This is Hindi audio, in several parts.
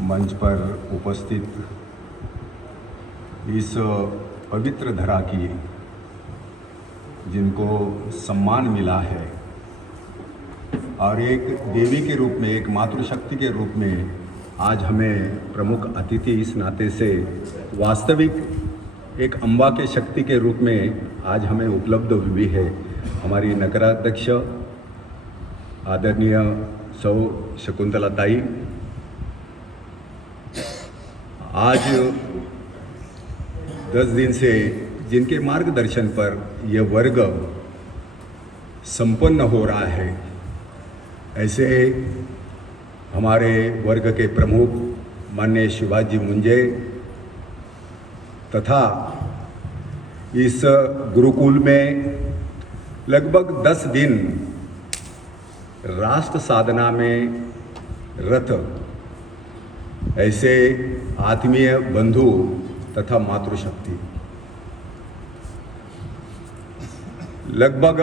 मंच पर उपस्थित इस पवित्र धरा की जिनको सम्मान मिला है और एक देवी के रूप में, एक मातृशक्ति के रूप में आज हमें प्रमुख अतिथि इस नाते से वास्तविक एक अम्बा के शक्ति के रूप में आज हमें उपलब्ध हुई है। हमारी नगराध्यक्ष आदरणीय सौ शकुंतला ताई, आज 10 दिन से जिनके मार्गदर्शन पर यह वर्ग संपन्न हो रहा है, ऐसे हमारे वर्ग के प्रमुख माननीय शिवाजी मुंजे तथा इस गुरुकुल में लगभग 10 दिन राष्ट्र साधना में रत ऐसे आत्मीय बंधु तथा मातृशक्ति, लगभग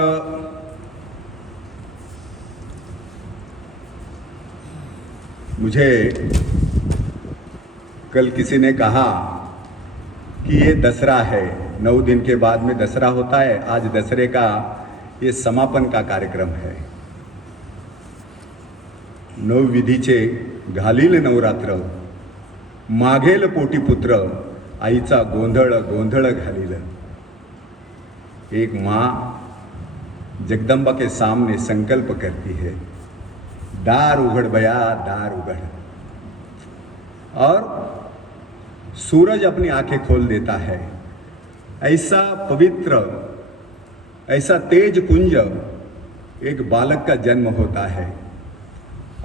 मुझे कल किसी ने कहा कि ये दसरा है, 9 दिन के बाद में दसरा होता है, आज दसरे का ये समापन का कार्यक्रम है। 9 विधीचे घालील नवरात्र, मागेल पोटी पुत्र, आईचा गोंधळ गोंधळ घालील। एक माँ जगदम्बा के सामने संकल्प करती है, दार उघड़ भया दार उघड़, और सूरज अपनी आंखें खोल देता है। ऐसा पवित्र, ऐसा तेज पुंज एक बालक का जन्म होता है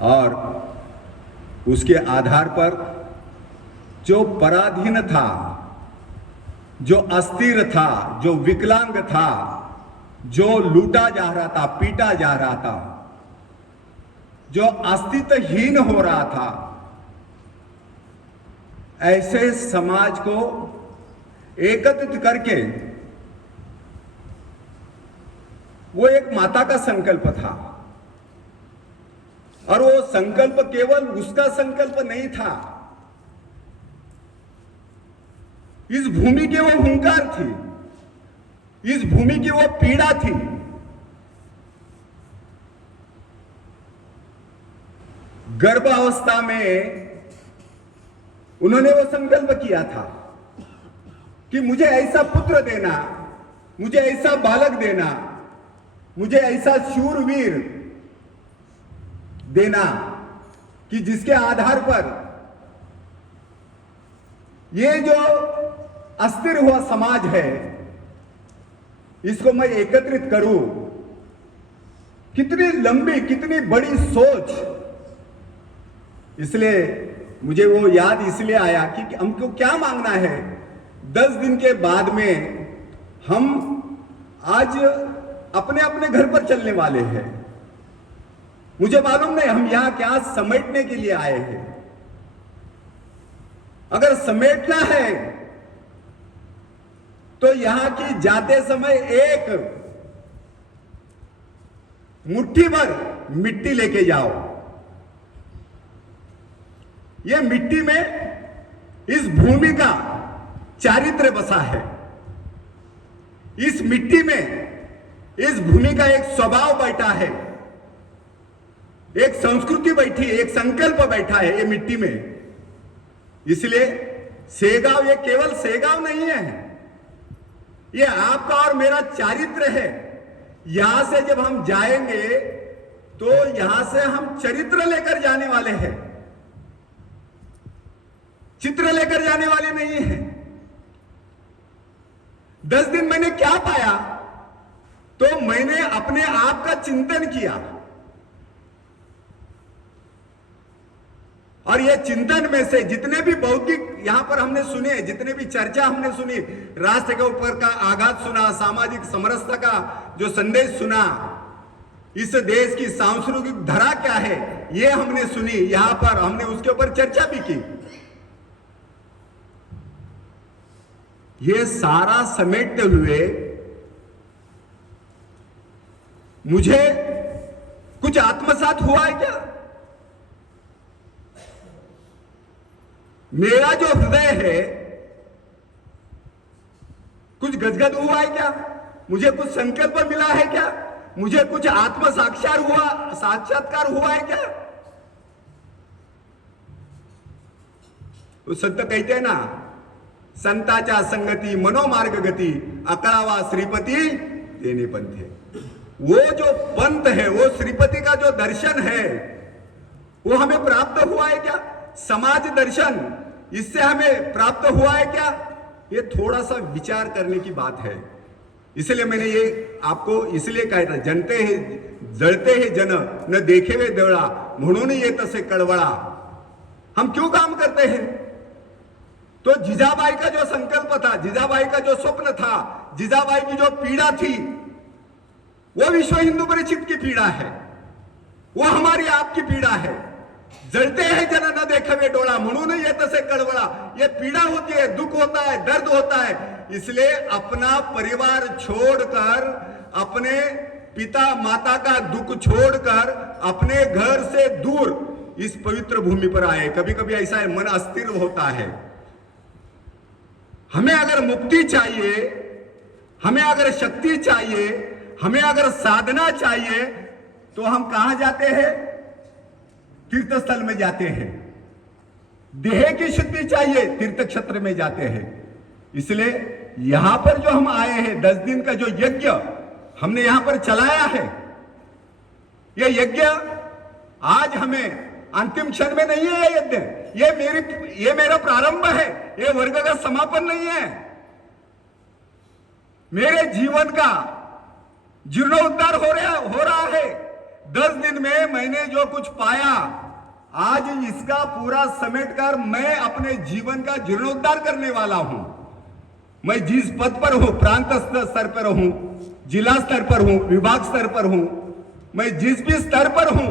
और उसके आधार पर जो पराधीन था, जो अस्थिर था, जो विकलांग था, जो लूटा जा रहा था, पीटा जा रहा था, जो अस्तित्वहीन हो रहा था, ऐसे समाज को एकत्रित करके वो एक माता का संकल्प था। और वो संकल्प केवल उसका संकल्प नहीं था, इस भूमि की वो हुंकार थी, इस भूमि की वो पीड़ा थी। गर्भावस्था में उन्होंने वो संकल्प किया था कि मुझे ऐसा पुत्र देना, मुझे ऐसा बालक देना, मुझे ऐसा शूरवीर देना कि जिसके आधार पर ये जो अस्थिर हुआ समाज है, इसको मैं एकत्रित करूं। कितनी लंबी, कितनी बड़ी सोच। इसलिए मुझे वो याद इसलिए आया कि हमको क्या मांगना है। 10 दिन के बाद में हम आज अपने अपने घर पर चलने वाले हैं। मुझे मालूम नहीं हम यहां क्या समेटने के लिए आए हैं। अगर समेटना है तो यहां की जाते समय एक मुट्ठी भर मिट्टी लेके जाओ। ये मिट्टी में इस भूमि का चारित्र्य बसा है। इस मिट्टी में इस भूमि का एक स्वभाव बैठा है, एक संस्कृति बैठी है, एक संकल्प बैठा है ये मिट्टी में। इसलिए सेगांव ये केवल सेगांव नहीं है, ये आपका और मेरा चारित्र है। यहां से जब हम जाएंगे तो यहां से हम चरित्र लेकर जाने वाले हैं, चित्र लेकर जाने वाले नहीं है। 10 दिन मैंने क्या पाया, तो मैंने अपने आप का चिंतन किया और यह चिंतन में से जितने भी बौद्धिक यहां पर हमने सुने, जितने भी चर्चा हमने सुनी, राष्ट्र के ऊपर का आघात सुना, सामाजिक समरसता का जो संदेश सुना, इस देश की सांस्कृतिक धरा क्या है ये हमने सुनी, यहां पर हमने उसके ऊपर चर्चा भी की। ये सारा समेटते हुए मुझे कुछ आत्मसात हुआ है क्या? मेरा जो हृदय है कुछ गदगद हुआ है क्या? मुझे कुछ संकल्प मिला है क्या? मुझे कुछ आत्म साक्षात्कार हुआ है क्या? तो संत कहते हैं ना, संताच्या संगती मनोमार्ग गती अकळावा श्रीपती देणे पंथे। वो जो पंथ है, वो श्रीपति का जो दर्शन है, वो हमें प्राप्त हुआ है क्या? समाज दर्शन इससे हमें प्राप्त हुआ है क्या? ये थोड़ा सा विचार करने की बात है। इसलिए मैंने ये आपको इसलिए कहा था, जनते हैं जळते हैं जन न देखे वे देवळा म्हणून ये तसे कळवळा। हम क्यों काम करते हैं? तो जिजाबाई का जो संकल्प था, जिजाबाई का जो स्वप्न था, जिजाबाई की जो पीड़ा थी, वो विश्व हिंदू परिषद की पीड़ा है, वो हमारी आपकी पीड़ा है। जलते हैं जन न देखवे डोळा म्हणून ये तसे कळवळा। ये पीड़ा होती है, दुख होता है, दर्द होता है, इसलिए अपना परिवार छोड़कर, अपने पिता माता का दुख छोड़कर अपने घर से दूर इस पवित्र भूमि पर आए। कभी कभी ऐसा है, मन अस्थिर होता है। हमें अगर मुक्ति चाहिए, हमें अगर शक्ति चाहिए, हमें अगर साधना चाहिए, तो हम कहां जाते हैं? तीर्थ स्थल में जाते हैं। देह की शुद्धि चाहिए, तीर्थ क्षेत्र में जाते हैं। इसलिए यहां पर जो हम आए हैं, 10 दिन का जो यज्ञ हमने यहां पर चलाया है, ये यज्ञ आज हमें अंतिम क्षण में नहीं है। ये यज्ञ ये मेरा प्रारंभ है, ये वर्ग का समापन नहीं है। मेरे जीवन का जीर्णोद्धार हो रहा है। 10 दिन में मैंने जो कुछ पाया, आज इसका पूरा समेटकर मैं अपने जीवन का जीर्णोद्धार करने वाला हूं। मैं जिस पद पर हूं, प्रांत स्तर पर हूं, जिला स्तर पर हूं, विभाग स्तर पर हूं, मैं जिस भी स्तर पर हूं,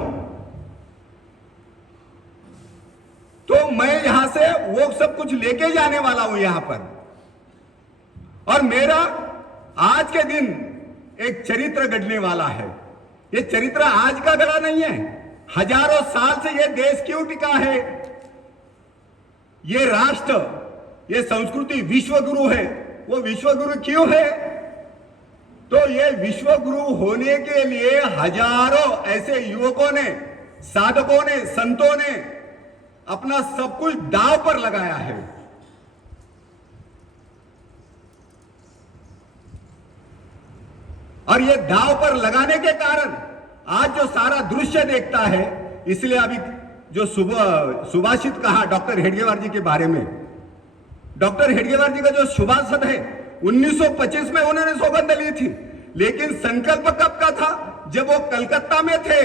तो मैं यहां से वो सब कुछ लेके जाने वाला हूं यहां पर। और मेरा आज के दिन एक चरित्र गढ़ने वाला है। ये चरित्र आज का गढ़ा नहीं है, हजारों साल से ये देश क्यों टिका है, ये राष्ट्र, ये संस्कृति विश्वगुरु है। वो विश्वगुरु क्यों है? तो ये विश्वगुरु होने के लिए हजारों ऐसे युवकों ने, साधकों ने, संतों ने अपना सब कुछ दांव पर लगाया है। और ये दांव पर लगाने के कारण आज जो सारा दृश्य देखता है, इसलिए अभी जो सुभाषित कहा डॉक्टर हेडगेवार जी के बारे में, डॉक्टर हेडगेवार जी का जो सुभाषित है 1925 में उन्होंने सौगंध ली थी, लेकिन संकल्प कब का था? जब वो कलकत्ता में थे।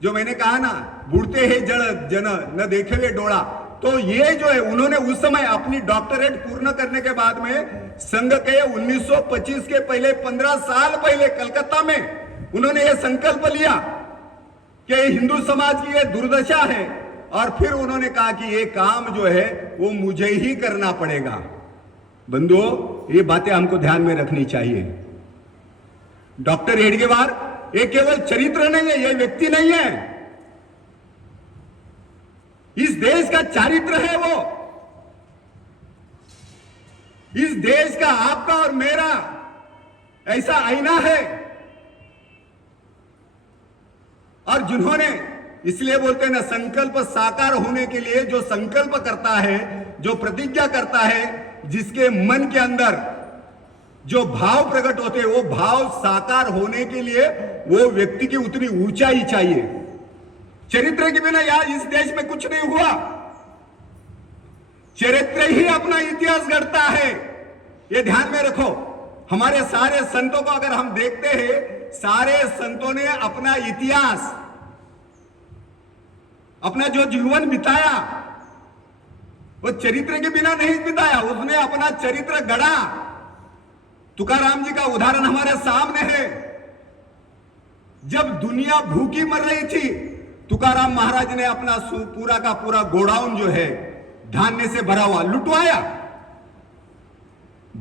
जो मैंने कहा ना, बुढ़ते हैं जड़ जन न देखे वे डोळा, तो ये जो है उन्होंने उस समय अपनी डॉक्टरेट पूर्ण करने के बाद में संघ के 1925 के पहले 15 साल पहले कलकत्ता में उन्होंने ये संकल्प लिया कि हिंदू समाज की ये दुर्दशा है, और फिर उन्होंने कहा कि ये काम जो है वो मुझे ही करना पड़ेगा। बंधुओं, ये बातें हमको ध्यान में रखनी चाहिए। डॉक्टर हेडगेवार ये केवल चरित्र नहीं है, ये व्यक्ति नहीं है, इस देश का चारित्र है वो। इस देश का, आपका और मेरा ऐसा आईना है। और जिन्होंने, इसलिए बोलते हैं ना, संकल्प साकार होने के लिए जो संकल्प करता है, जो प्रतिज्ञा करता है, जिसके मन के अंदर जो भाव प्रकट होते हैं, वो भाव साकार होने के लिए वो व्यक्ति की उतनी ऊंचाई चाहिए। चरित्र के बिना यार इस देश में कुछ नहीं हुआ। चरित्र ही अपना इतिहास गढ़ता है, ये ध्यान में रखो। हमारे सारे संतों को अगर हम देखते हैं, सारे संतों ने अपना इतिहास, अपना जो जीवन बिताया, वो चरित्र के बिना नहीं बिताया, उसने अपना चरित्र गढ़ा। तुकाराम जी का उदाहरण हमारे सामने है। जब दुनिया भूखी मर रही थी, तुकाराम महाराज ने अपना पूरा का पूरा गोडाउन जो है धान्य से भरा हुआ लुटवाया।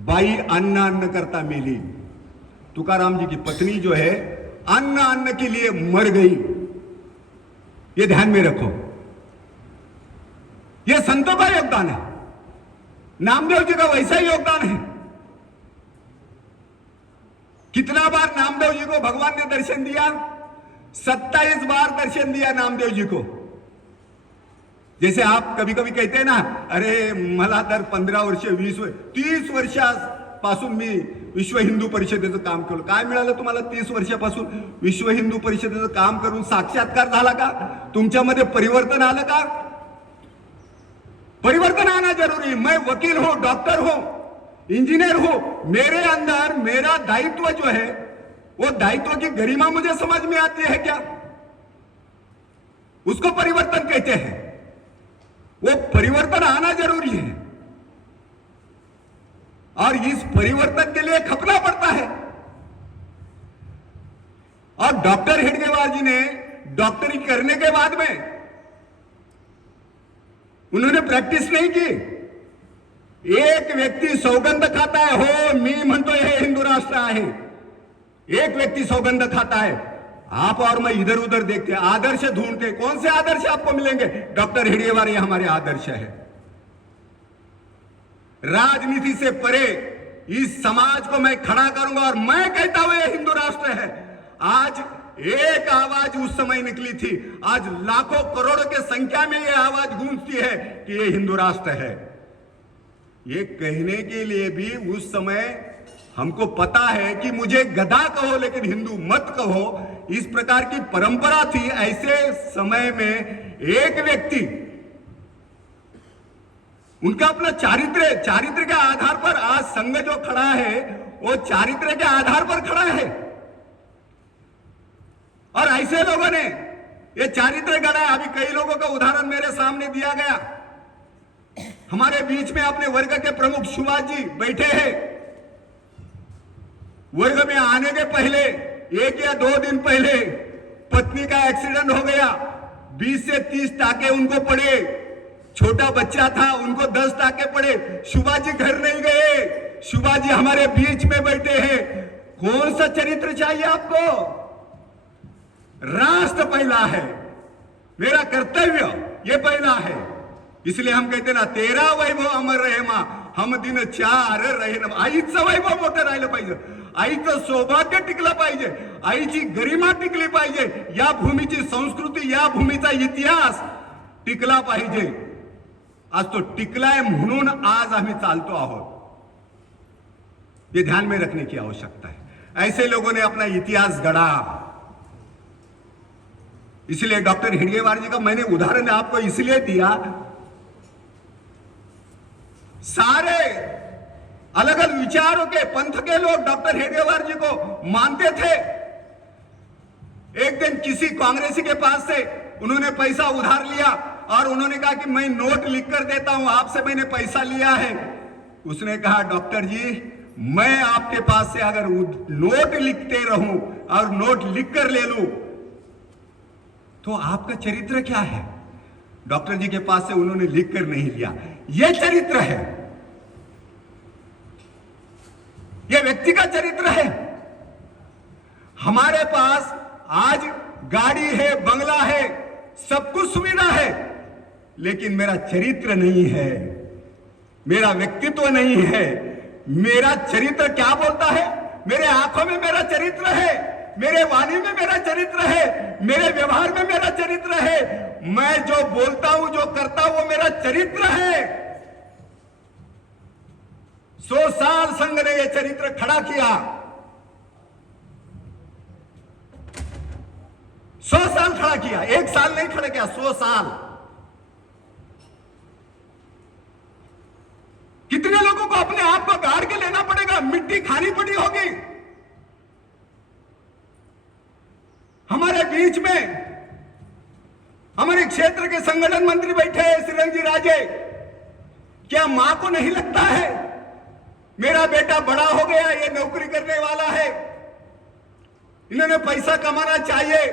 बाई अन्न करता मिली। तुकाराम जी की पत्नी जो है अन्न के लिए मर गई। ये ध्यान में रखो। यह संतों का योगदान है, नामदेव जी का वैसा ही योगदान है। कितना बार नामदेव जी को भगवान ने दर्शन दिया? 27 बार दर्शन दिया नामदेव जी को। जैसे आप कभी कभी कहते हैं ना, अरे मला तर 15 वर्ष 30 वर्षापासून मी विश्व हिंदू परिषदेचं काम केलं. काय मिळालं तुम्हाला 30 वर्षापासून विश्व हिंदू परिषदेचं काम करून? साक्षात्कार झाला का? तुमच्यामध्ये परिवर्तन आलं का? परिवर्तन आना जरूरी. मैं वकील हूं, डॉक्टर हूं, इंजीनियर हूं, मेरे अंदर मेरा दायित्व जो है, वो दायित्व की गरिमा मुझे समझ में आती है क्या? उसको परिवर्तन कहते हैं. वो परिवर्तन आना जरूरी है और इस परिवर्तन के लिए खपना पड़ता है. और डॉक्टर हेडगेवार जी ने डॉक्टरी करने के बाद में उन्होंने प्रैक्टिस नहीं की. एक व्यक्ती सौगंध खाता है, हो मी म्हणतो हे हिंदू राष्ट्र आहे. एक व्यक्ति सौगंध खाता है, आप और मैं इधर उधर देखते हैं, आदर्श ढूंढते. कौन से आदर्श आपको मिलेंगे? डॉक्टर हेडगेवार ये हमारे आदर्श है. राजनीति से परे इस समाज को मैं खड़ा करूंगा और मैं कहता हूं ये हिंदू राष्ट्र है. आज एक आवाज उस समय निकली थी, आज लाखों करोड़ों के संख्या में यह आवाज गूंजती है कि यह हिंदू राष्ट्र है. ये कहने के लिए भी उस समय हमको पता है कि मुझे गधा कहो लेकिन हिंदू मत कहो, इस प्रकार की परंपरा थी. ऐसे समय में एक व्यक्ति, उनका अपना चारित्र के आधार पर आज संघ जो खड़ा है वो चारित्र के आधार पर खड़ा है. और ऐसे लोगों ने ये चारित्र गढ़ा. अभी कई लोगों का उदाहरण मेरे सामने दिया गया. हमारे बीच में अपने वर्ग के प्रमुख सुभाष जी बैठे हैं. वर्ग में आने के पहले 1 या 2 दिन पहले पत्नी का एक्सीडेंट हो गया. 20 से 30 टाके उनको पड़े. छोटा बच्चा था, उनको 10 टाके पड़े. सुभाष जी घर नहीं गए. सुभाष जी हमारे बीच में बैठे हैं. कौन सा चरित्र चाहिए आपको? राष्ट्र पहला है, मेरा कर्तव्य ये पहला है. इसलिए हम कहते ना, तेरा वैभव अमर रहे मां, हम दिन 4 रहे ना. आईचं वैभव मोठं राहिलं पाहिजे, आईचं सौभाग्य टिकलं पाहिजे, आईची गरिमा टिकली पाहिजे, या भूमीची संस्कृती, या भूमीचा इतिहास टिकला पाहिजे. आज तो टिकलाय म्हणून आज आम्ही चालतो आहोत. ये ध्यान में रखने की आवश्यकता है. ऐसे लोगों ने अपना इतिहास गढ़ा. इसलिए डॉक्टर हेडगेवार जी का मैंने उदाहरण आपको इसलिए दिया, सारे अलग अलग विचारों के पंथ के लोग डॉक्टर हेडगेवार जी को मानते थे. एक दिन किसी कांग्रेसी के पास से उन्होंने पैसा उधार लिया और उन्होंने कहा कि मैं नोट लिख कर देता हूं, आपसे मैंने पैसा लिया है. उसने कहा, डॉक्टर जी मैं आपके पास से अगर नोट लिखते रहूं और नोट लिख कर ले लूं तो आपका चरित्र क्या है? डॉक्टर जी के पास से उन्होंने लिख कर नहीं लिया. यह चरित्र है, यह व्यक्ति का चरित्र है. हमारे पास आज गाड़ी है, बंगला है, सब कुछ सुविधा है, लेकिन मेरा चरित्र नहीं है, मेरा व्यक्तित्व नहीं है. मेरा चरित्र क्या बोलता है? मेरे आंखों में मेरा चरित्र है, मेरे वाणी में मेरा चरित्र है, मेरे व्यवहार में मेरा चरित्र है. मैं जो बोलता हूं, जो करता हूं, वो मेरा चरित्र है. 100 साल संघ ने यह चरित्र खड़ा किया. 100 साल खड़ा किया, 1 साल नहीं खड़ा किया, 100 साल. कितने लोगों को अपने आप को गाड़ के लेना पड़ेगा, मिट्टी खानी पड़ी होगी. हमारे बीच में हमारे क्षेत्र के संगठन मंत्री बैठे हैं, श्रीरंग जी राजे. क्या मां को नहीं लगता है मेरा बेटा बड़ा हो गया, ये नौकरी करने वाला है, इन्होंने पैसा कमाना चाहिए?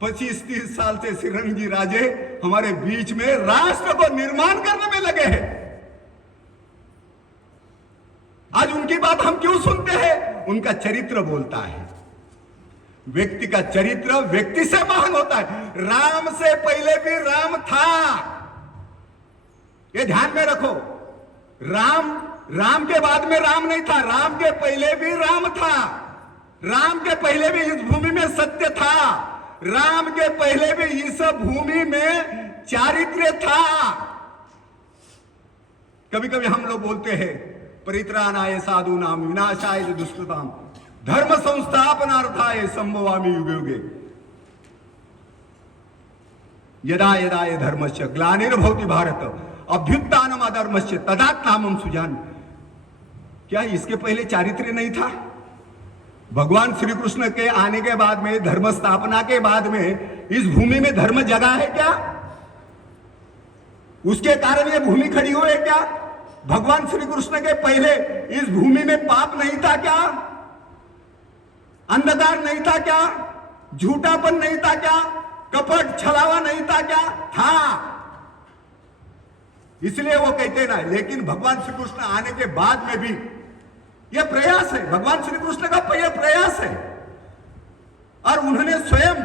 25-30 साल से श्रीरंग जी राजे हमारे बीच में राष्ट्र को निर्माण करने में लगे हैं. आज उनकी बात हम क्यों सुनते हैं? उनका चरित्र बोलता है. व्यक्ति का चरित्र व्यक्ति से महान होता है। राम से पहले भी राम था, ये ध्यान में रखो। राम के बाद में राम नहीं था, राम के पहले भी राम था। राम के पहले भी इस भूमि में सत्य था, राम के पहले भी इस भूमि में चारित्र्य था। कभी कभी हम लोग बोलते हैं परित्राणाय साधूनाम विनाशाय दुष्कृताम धर्म संस्थापनार्थाय संभवामि युगे युगे। यदा यदा ये धर्मस्य ग्लानिर्भवति भारत अभ्युत्थानम अधर्मस्य तदात्मानं सुजान। क्या इसके पहले चारित्र्य नहीं था? भगवान श्री कृष्ण के आने के बाद में, धर्म स्थापना के बाद में इस भूमि में धर्म जगा है क्या? उसके कारण ये भूमि खड़ी हुई है क्या? भगवान श्री कृष्ण के पहले इस भूमि में पाप नहीं था क्या? अंधकार नहीं था क्या? झूठापन नहीं था क्या? कपट छलावा नहीं था क्या? था। इसलिए वो कहते ना, लेकिन भगवान श्री कृष्ण आने के बाद में भी यह प्रयास है, भगवान श्री कृष्ण का यह प्रयास है। और उन्होंने स्वयं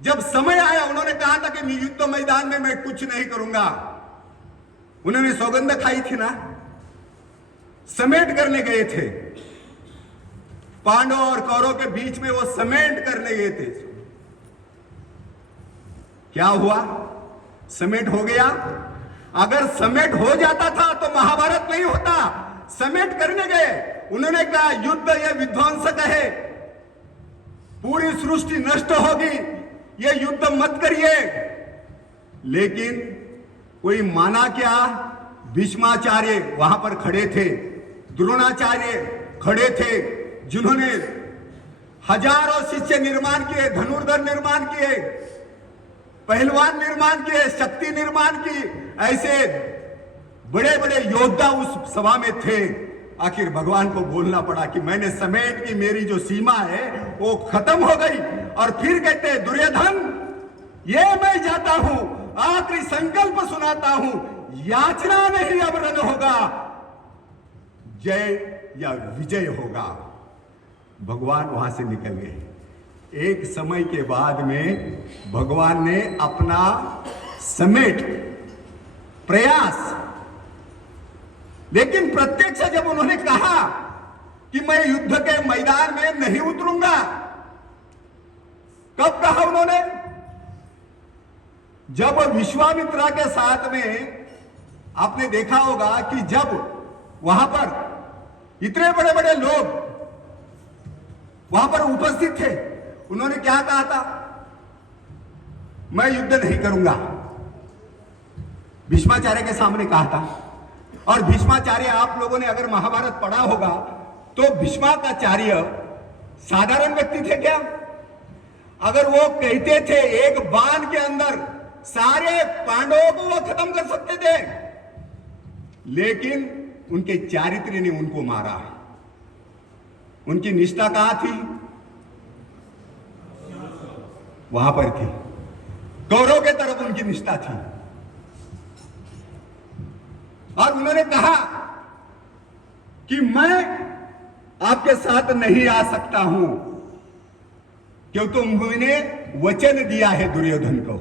जब समय आया, उन्होंने कहा था कि युद्ध मैदान में मैं कुछ नहीं करूंगा। उन्होंने सौगंध खाई थी ना, समेट करने गए थे, पांडव और कौरव के बीच में वो समेट करने गए थे। क्या हुआ? समेट हो गया। अगर समेट हो जाता था तो महाभारत नहीं होता। समेट करने गए, उन्होंने कहा युद्ध यह विध्वंसक है, पूरी सृष्टि नष्ट होगी, यह युद्ध मत करिए। लेकिन कोई माना क्या? भीष्माचार्य वहां पर खड़े थे, द्रोणाचार्य खड़े थे, जिन्होंने हजारों शिष्य निर्माण किए, धनुर्धर निर्माण किए, पहलवान निर्माण किए, शक्ति निर्माण की, ऐसे बड़े बड़े योद्धा उस सभा में थे। आखिर भगवान को बोलना पड़ा कि मैंने समेट की, मेरी जो सीमा है वो खत्म हो गई। और फिर कहते हैं दुर्योधन, ये मैं जाता हूं, आखिरी संकल्प सुनाता हूं, याचना नहीं अब रन होगा, जय या विजय होगा। भगवान वहां से निकल गए। एक समय के बाद में भगवान ने अपना समेट प्रयास, लेकिन प्रत्यक्ष जब उन्होंने कहा कि मैं युद्ध के मैदान में नहीं उतरूंगा, कब कहा उन्होंने? जब विश्वामित्रा के साथ में आपने देखा होगा कि जब वहां पर इतने बड़े बड़े लोग वहां पर उपस्थित थे, उन्होंने क्या कहा था? मैं युद्ध नहीं करूंगा, भीष्माचार्य के सामने कहा था। और भीष्माचार्य, आप लोगों ने अगर महाभारत पढ़ा होगा तो भीष्माचार्य साधारण व्यक्ति थे क्या? अगर वो कहते थे एक बाण के अंदर सारे पांडवों को वो खत्म कर सकते थे, लेकिन उनके चारित्र्य ने उनको मारा। उनकी निष्ठा कहां थी? वहां पर थी, कौरव के तरफ उनकी निष्ठा थी। और उन्होंने कहा कि मैं आपके साथ नहीं आ सकता हूं, क्योंकि तुमने वचन दिया है दुर्योधन को।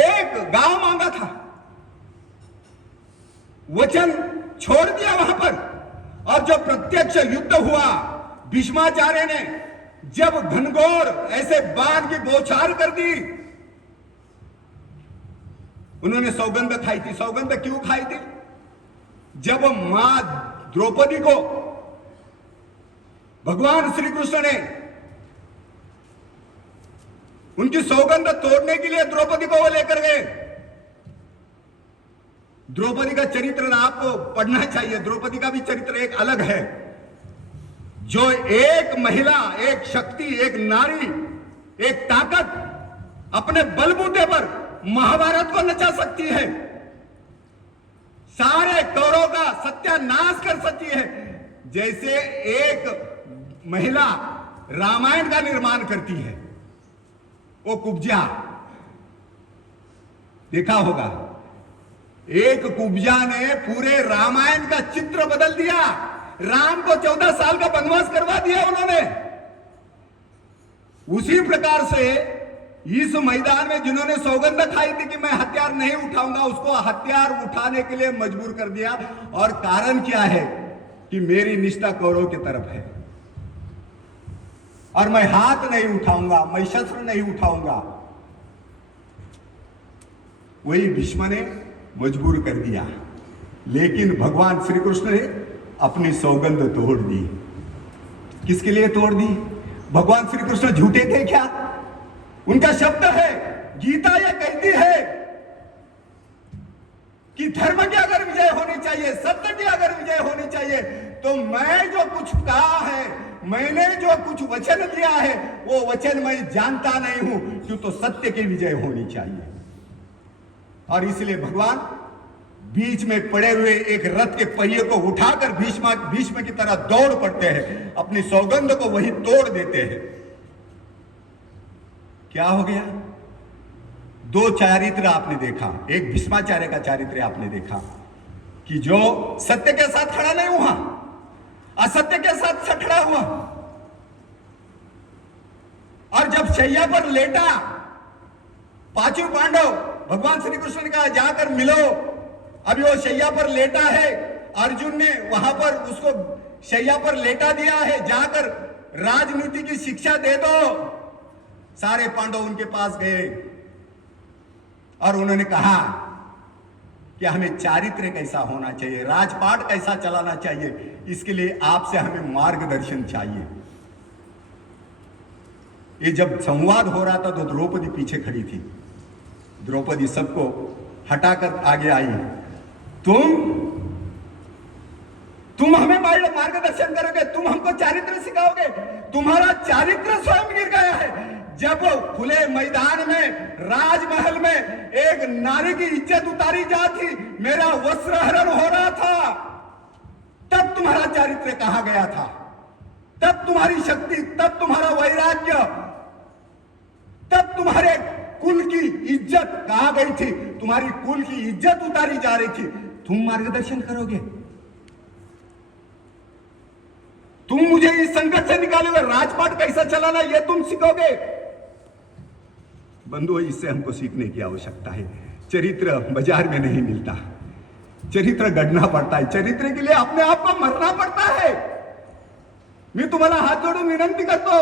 एक गांव मांगा था, वचन छोड़ दिया वहां पर। और जब प्रत्यक्ष युद्ध हुआ, भीष्माचार्य ने जब घनघोर ऐसे बाण की बौछार कर दी, उन्होंने सौगंध खाई थी। सौगंध क्यों खाई थी? जब मां द्रौपदी को भगवान श्री कृष्ण ने उनकी सौगंध तोड़ने के लिए द्रौपदी को वो लेकर गए। द्रौपदी का चरित्र आपको पढ़ना चाहिए। द्रौपदी का भी चरित्र एक अलग है, जो एक महिला, एक शक्ति, एक नारी, एक ताकत अपने बलबूते पर महाभारत को नचा सकती है, सारे कौरवों का सत्यानाश कर सकती है, जैसे एक महिला रामायण का निर्माण करती है। वो कुब्जा देखा होगा, एक कुब्जा ने पूरे रामायण का चित्र बदल दिया। राम को 14 साल का वनवास करवा दिया उन्होंने। उसी प्रकार से इस मैदान में जिन्होंने सौगंध खाई थी कि मैं हथियार नहीं उठाऊंगा, उसको हथियार उठाने के लिए मजबूर कर दिया। और कारण क्या है कि मेरी निष्ठा कौरव की तरफ है और मैं हाथ नहीं उठाऊंगा, मैं शस्त्र नहीं उठाऊंगा। वही भीष्म ने मजबूर कर दिया, लेकिन भगवान श्री कृष्ण ने अपनी सौगंध तोड़ दी। किसके लिए तोड़ दी? भगवान श्री कृष्ण झूठे थे क्या? उनका शब्द है, गीता यह कहती है कि धर्म की अगर विजय होनी चाहिए, सत्य की अगर विजय होनी चाहिए, तो मैं जो कुछ कहा है, मैंने जो कुछ वचन दिया है, वो वचन मैं जानता नहीं हूं, क्यों तो सत्य की विजय होनी चाहिए। और इसलिए भगवान बीच में पड़े हुए एक रथ के पहिए को उठाकर भीष्म की तरह दौड़ पड़ते हैं, अपनी सौगंध को वही तोड़ देते हैं। क्या हो गया? दो चारित्र आपने देखा, एक भीष्माचार्य का चारित्र आपने देखा कि जो सत्य के साथ खड़ा नहीं हुआ, असत्य के साथ खड़ा हुआ। और जब शैया पर लेटा, पांचों पांडव भगवान श्री कृष्ण ने कहा जाकर मिलो, अभी वो शैया पर लेटा है। अर्जुन ने वहां पर उसको शैया पर लेटा दिया है, जाकर राजनीति की शिक्षा दे दो। सारे पांडव उनके पास गए और उन्होंने कहा कि हमें चारित्र्य कैसा होना चाहिए, राजपाट कैसा चलाना चाहिए, इसके लिए आपसे हमें मार्गदर्शन चाहिए। ये जब संवाद हो रहा था तो द्रौपदी पीछे खड़ी थी। द्रौपदी सबको हटाकर आगे आई। तुम हमें मार्गदर्शन करोगे, तुम हमको चारित्र सिखाओगे? तुम्हारा चारित्र स्वयं गिर गया है। जब खुले मैदान में, राजमहल में एक नारी की इज्जत उतारी जाती, मेरा वस्त्र हरण हो रहा था, तब तुम्हारा चारित्र कहां गया था? तब तुम्हारी शक्ति, तब तुम्हारा वैराग्य, तब तुम्हारे कुल की इज्जत कहां गई थी? तुम्हारी कुल की इज्जत उतारी जा रही थी। तुम मार्गदर्शन करोगे? तुम मुझे इस संकट से निकाले हुए राजपाट कैसा चलाना, यह तुम सीखोगे? बंधुओं, इससे हमको सीखने की आवश्यकता है। चरित्र बाजार में नहीं मिलता, चरित्र गढ़ना पड़ता है। चरित्र के लिए अपने आप को मरना पड़ता है। मी तुम्हाला हात जोडून विनंती करतो,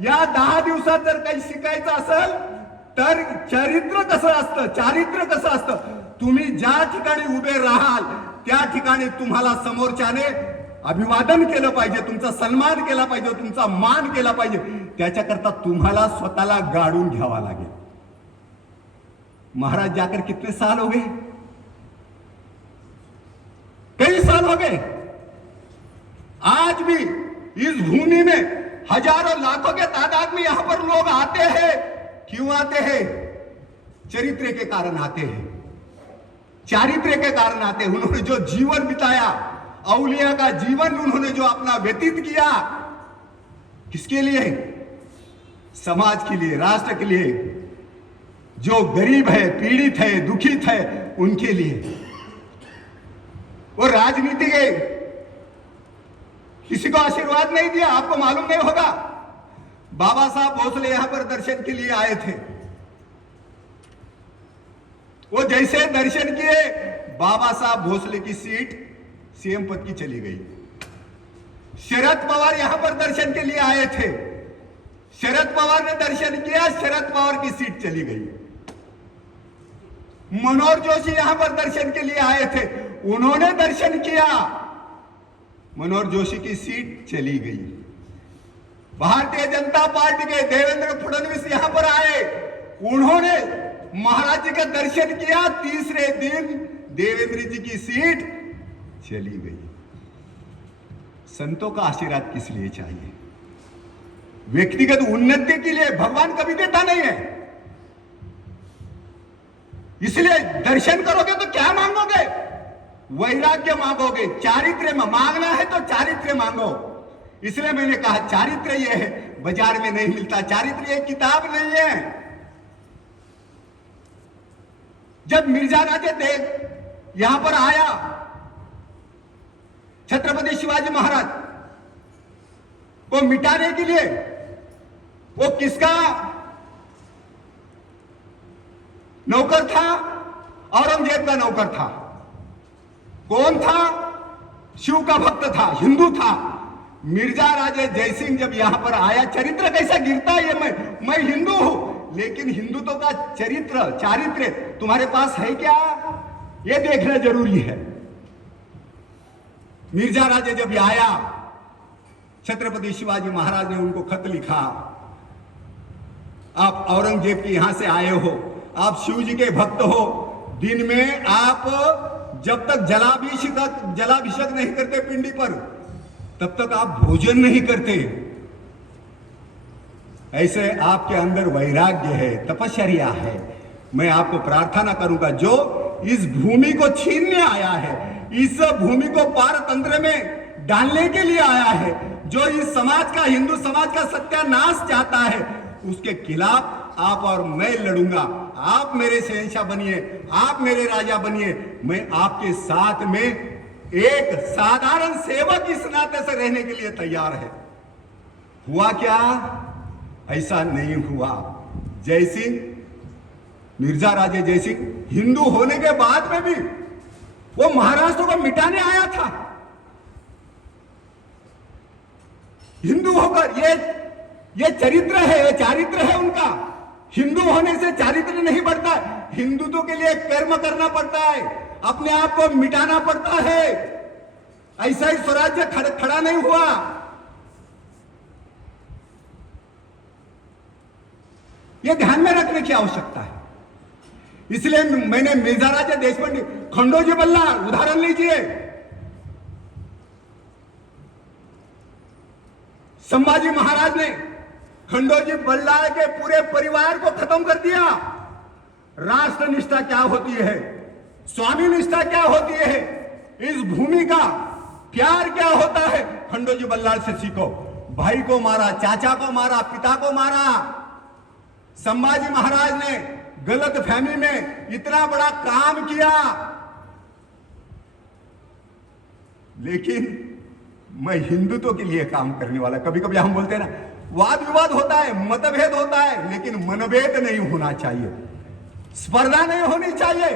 या 10 दिवसात जर काही शिकायचं असेल तर चरित्र कसं असतं, चारित्र्य कसं असतं, तुम्ही ज्या ठिकाणी उभे राहाल त्या ठिकाणी तुम्हाला समोरच्याने अभिवादन केलं पाहिजे, तुमचा सन्मान केला पाहिजे, तुमचा मान केला पाहिजे। त्याच्याकरता तुम्हाला स्वतःला गाडून घ्यावा लागेल। महाराज जाकर कितने साल हो गए? कई साल हो गए। आज भी इस भूमि में हजारों लाखों के तादाद में यहां पर लोग आते हैं। क्यों आते हैं? चरित्र के कारण आते हैं, चारित्र्य के कारण आते हैं। उन्होंने जो जीवन बिताया, औलिया का जीवन उन्होंने जो अपना व्यतीत किया, किसके लिए? समाज के लिए, राष्ट्र के लिए, जो गरीब है, पीड़ित है, दुखित है, उनके लिए। वो राजनीति के किसी को आशीर्वाद नहीं दिया। आपको मालूम नहीं होगा, बाबा साहब भोसले यहां पर दर्शन के लिए आए थे। वो जैसे दर्शन किए, बाबा साहब भोसले की सीट सीएम पद की चली गई। शरद पवार यहां पर दर्शन के लिए आए थे। शरद पवार ने दर्शन किया, शरद पवार की सीट चली गई। मनोहर जोशी यहां पर दर्शन के लिए आए थे, उन्होंने दर्शन किया, मनोहर जोशी की सीट चली गई। भारतीय जनता पार्टी के देवेंद्र फडणवीस यहां पर आए, उन्होंने महाराज जी का दर्शन किया, तीसरे दिन देवेंद्र जी की सीट चली गई। संतों का आशीर्वाद किस लिए चाहिए? व्यक्तिगत उन्नति के लिए। भगवान कभी देता नहीं है। इसलिए दर्शन करोगे तो क्या मांगोगे? वैराग्य मांगोगे। चारित्र्य मांगना है तो चारित्र्य मांगो। इसलिए मैंने कहा चारित्र्य ये है, बाजार में नहीं मिलता। चारित्र्य एक किताब नहीं है। जब मिर्जा राजे देव यहां पर आया, छत्रपति शिवाजी महाराज को मिटाने के लिए वो किसका नौकर था? औरंगजेब का नौकर था। कौन था? शिव का भक्त था, हिंदू था। मिर्जा राजे जयसिंह जब यहां पर आया, चरित्र कैसा गिरता है ये मैं हिंदू हूं, लेकिन हिंदुत्व का चारित्र तुम्हारे पास है क्या, ये देखना जरूरी है। मिर्जा राजे जब आया, छत्रपति शिवाजी महाराज ने उनको खत लिखा, आप औरंगजेब के यहां से आए हो, आप शिव जी के भक्त हो, दिन में आप जब तक जलाभिषेक नहीं करते पिंडी पर, तब तक आप भोजन नहीं करते। ऐसे आपके अंदर वैराग्य है, तपश्चर्या है। मैं आपको प्रार्थना करूंगा, जो इस भूमि को छीनने आया है, इस भूमि को पारतंत्र में डालने के लिए आया है, जो इस समाज का, हिंदू समाज का सत्यानाश चाहता है, उसके खिलाफ आप और मैं लड़ूंगा। आप मेरे शहंशाह बनिए, आप मेरे राजा बनिए, मैं आपके साथ में एक साधारण सेवक इस नाते से रहने के लिए तैयार है। हुआ क्या? ऐसा नहीं हुआ। जयसिंह, मिर्जा राजे जयसिंह हिंदू होने के बाद में भी वो महाराष्ट्र को मिटाने आया था। हिंदू होकर ये चरित्र है, ये चारित्र है उनका। हिंदू होने से चारित्र नहीं बढ़ता, हिंदुत्व के लिए कर्म करना पड़ता है, अपने आप को मिटाना पड़ता है। ऐसा ही स्वराज्य खड़ा नहीं हुआ। यह ध्यान में रखने की आवश्यकता है। इसलिए मैंने मिर्जा राजे देशपांडे, खंडोजी बल्लाळ उदाहरण लीजिए। संभाजी महाराज ने खंडोजी बल्लाळ के पूरे परिवार को खत्म कर दिया। राष्ट्र निष्ठा क्या होती है, स्वामी निष्ठा क्या होती है, इस भूमि का प्यार क्या होता है, खंडोजी बल्लाळ से सीखो। भाई को मारा, चाचा को मारा, पिता को मारा। संभाजी महाराज ने गलत फहमी में इतना बड़ा काम किया, लेकिन मैं हिंदुत्व के लिए काम करने वाला। कभी कभी हम बोलते हैं ना, वाद विवाद होता है, मतभेद होता है, लेकिन मनभेद नहीं होना चाहिए, स्पर्धा नहीं होनी चाहिए।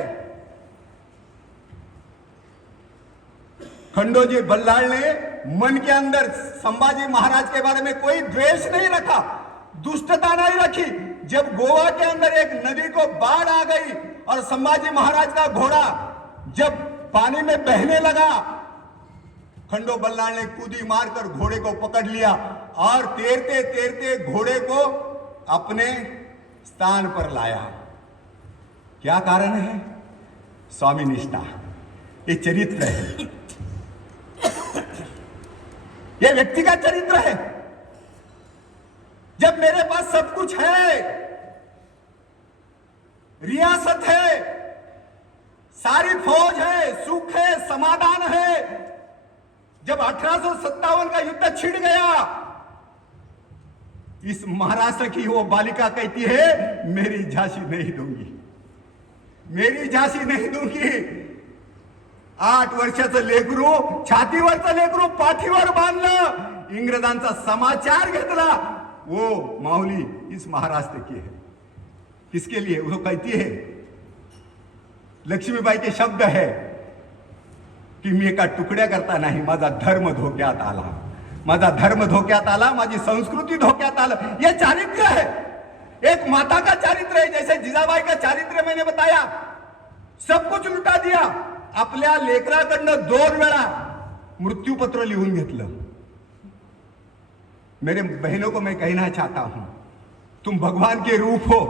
खंडोजी बल्लाळ ने मन के अंदर संभाजी महाराज के बारे में कोई द्वेष नहीं रखा, दुष्टता नहीं रखी। जब गोवा के अंदर एक नदी को बाढ़ आ गई और संभाजी महाराज का घोड़ा जब पानी में बहने लगा, खंडो बल्लाळ ने कूदी मारकर घोड़े को पकड़ लिया और तैरते तैरते घोड़े को अपने स्थान पर लाया। क्या कारण है? स्वामी निष्ठा। ये चरित्र है, ये व्यक्ति का चरित्र है। जब मेरे पास सब कुछ है, रियासत है, सारी फौज है, सुख है, समाधान है, जब 1857 का युद्ध छिड़ गया, इस महाराष्ट्र की वो बालिका कहती है, मेरी झांसी नहीं दूंगी, मेरी झांसी नहीं दूंगी। 8 वर्षाचं लेकरू, छातीवरचं लेकरू पाठीवर बांधलं, इंग्रजांचा समाचार घेतला। वो माऊली इस महाराष्ट्र की है। किसके लिए? वो कहती है, लक्ष्मीबाई के शब्द है की मी एका तुकड्या करता नाही, माझा धर्म धोक्यात आला, माझा धर्म धोक्यात आला, माझी संस्कृती धोक्यात आला। यह चारित्र है, एक माता का चारित्र है। जैसे जिजाबाई का चारित्र मैंने बताया, सब कुछ लुटा दिया, आपल्या लेकराकडनं 2 वेळा मृत्यूपत्र लिहून घेतलं। मेरे बहनों को मैं कहना चाहता हूं, तुम भगवान के रूप हो।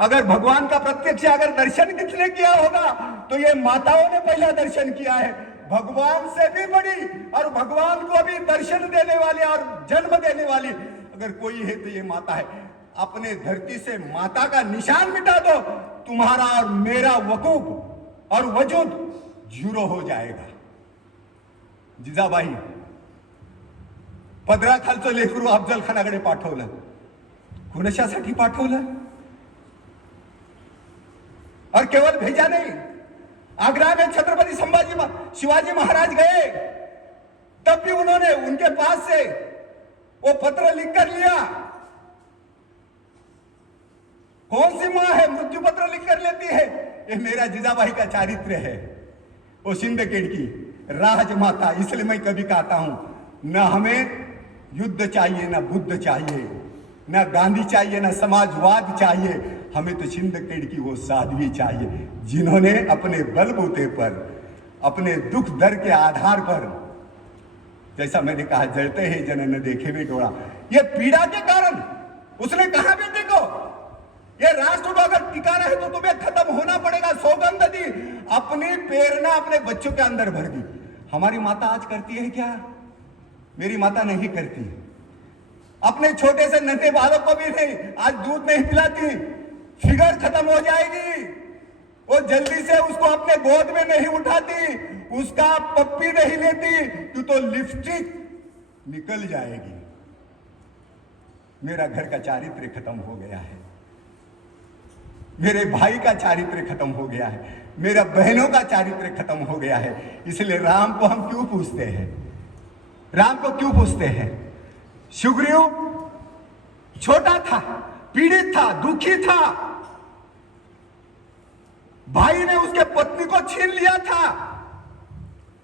अगर भगवान का प्रत्यक्ष अगर दर्शन किसने किया होगा तो ये माताओं ने पहला दर्शन किया है। भगवान से भी बड़ी और भगवान को भी दर्शन देने वाली और जन्म देने वाली अगर कोई है तो ये माता है। अपने धरती से माता का निशान मिटा दो, तुम्हारा और मेरा वकूफ और वजूद जीरो हो जाएगा। जिजाबाई पदराखालचं लेकरू अफजल खानाकडे पाठवलं, कोणासाठी पाठवलं? और केवल भेजा नहीं, आगरा में छत्रपति शिवाजी महाराज गए, तब भी उन्होंने उनके पास से वो पत्र लिख कर लिया। कौन सी मां है मृत्यु पत्र लिख कर लेती है? ये मेरा जीजाबाई का चारित्र्य है। वो सिंदखेड़ की राजमाता। इसलिए मैं कभी कहता हूं, न हमें युद्ध चाहिए, न बुद्ध चाहिए, न गांधी चाहिए, न समाजवाद चाहिए। हमें तो सिंदखेड़ की वो साध्वी चाहिए जिन्होंने अपने बलबूते पर, अपने दुख दर्द के आधार पर, जैसा मैंने कहा, जलते हैं जन न देखे भी डोरा, ये पीड़ा के कारण उसने कहा बेटे को, ये राष्ट्र को अगर टिकाना है तो तुम्हें खत्म होना पड़ेगा। सौगंध दी, अपनी प्रेरणा अपने बच्चों के अंदर भर दी। हमारी माता आज करती है क्या? मेरी माता नहीं करती। अपने छोटे से नन्हे बालक को भी नहीं, आज दूध नहीं पिलाती, फिगर खत्म हो जाएगी। वो जल्दी से उसको अपने गोद में नहीं उठाती, उसका पप्पी नहीं लेती, क्यों तो लिपस्टिक निकल जाएगी। मेरा घर का चारित्र्य खत्म हो गया है, मेरे भाई का चारित्र्य खत्म हो गया है, मेरा बहनों का चारित्र्य खत्म हो गया है। इसलिए राम को हम क्यों पूछते हैं? राम को क्यों पूछते हैं? सुग्रीव छोटा था, पीड़ित था, दुखी था, भाई ने उसके पत्नी को छीन लिया था।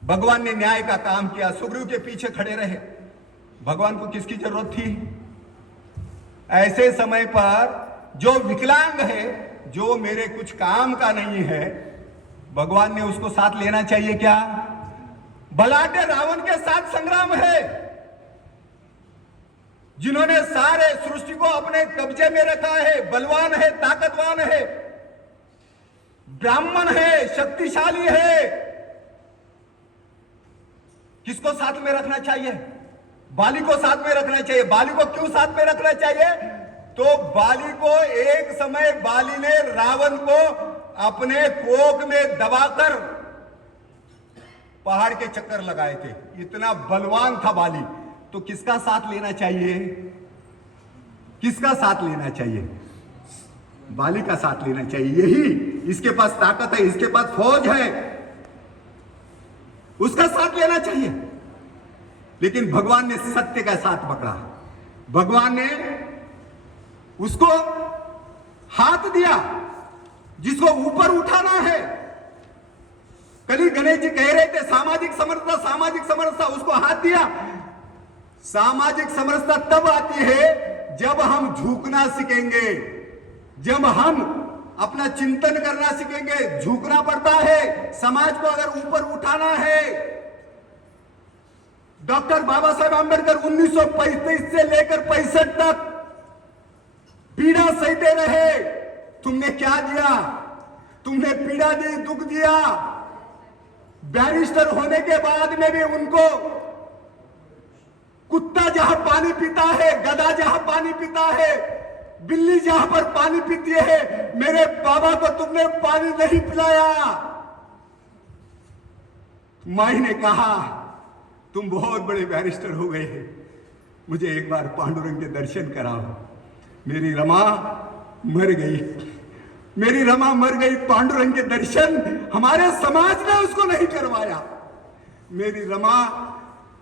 भगवान ने न्याय का काम किया, सुग्रीव के पीछे खड़े रहे। भगवान को किसकी जरूरत थी? ऐसे समय पर जो विकलांग है, जो मेरे कुछ काम का नहीं है, भगवान ने उसको साथ लेना चाहिए क्या? बलाढ्य रावण के साथ संग्राम है, जिन्होंने सारे सृष्टि को अपने कब्जे में रखा है, बलवान है, ताकतवान है, ब्राह्मण है, शक्तिशाली है। किसको साथ में रखना चाहिए? बाली को साथ में रखना चाहिए। बाली को क्यों साथ में रखना चाहिए? तो बाली को एक समय बाली ने रावण को अपने कोख में दबाकर पहाड़ के चक्कर लगाए थे। इतना बलवान था बाली। तो किसका साथ लेना चाहिए? किसका साथ लेना चाहिए? बाली का साथ लेना चाहिए। यही इसके पास ताकत है, इसके पास फौज है, उसका साथ लेना चाहिए। लेकिन भगवान ने सत्य का साथ पकड़ा। भगवान ने उसको हाथ दिया जिसको ऊपर उठाना है। कल गणेश जी कह रहे थे सामाजिक समरसता, सामाजिक समरसता, उसको हाथ दिया। सामाजिक समरसता तब आती है जब हम झुकना सीखेंगे, जब हम अपना चिंतन करना सीखेंगे। झुकना पड़ता है, समाज को अगर ऊपर उठाना है। डॉक्टर बाबा साहेब आंबेडकर 1935 से लेकर 65 तक पीड़ा सहते रहे। तुमने क्या दिया? तुमने पीड़ा दी, दुख दिया। बैरिस्टर होने के बाद में भी उनको कुत्ता जहां पानी पीता है, गधा जहां पानी पीता है, बिल्ली जहां पर पानी पीती है, मेरे बाबा को तुमने पानी नहीं पिलाया। माई ने कहा तुम बहुत बड़े बैरिस्टर हो गए हैं, मुझे एक बार पांडुरंग के दर्शन कराओ। मेरी रमा मर गई, मेरी रमा मर गई। पांडुरंग के दर्शन हमारे समाज ने उसको नहीं करवाया। मेरी रमा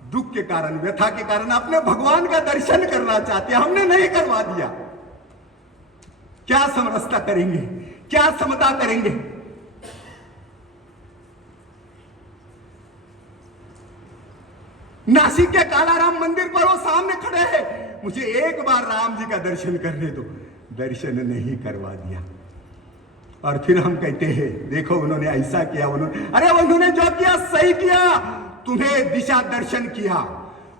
दुख के कारण, व्यथा के कारण अपने भगवान का दर्शन करना चाहती है, हमने नहीं करवा दिया। क्या समरसता करेंगे? क्या समता करेंगे? नासिक के कालाराम मंदिर पर वो सामने खड़े हैं, मुझे एक बार राम जी का दर्शन करने दो। दर्शन नहीं करवा दिया। और फिर हम कहते हैं देखो उन्होंने ऐसा किया, उन्होंने जो किया सही किया। तुम्हें दिशा दर्शन किया।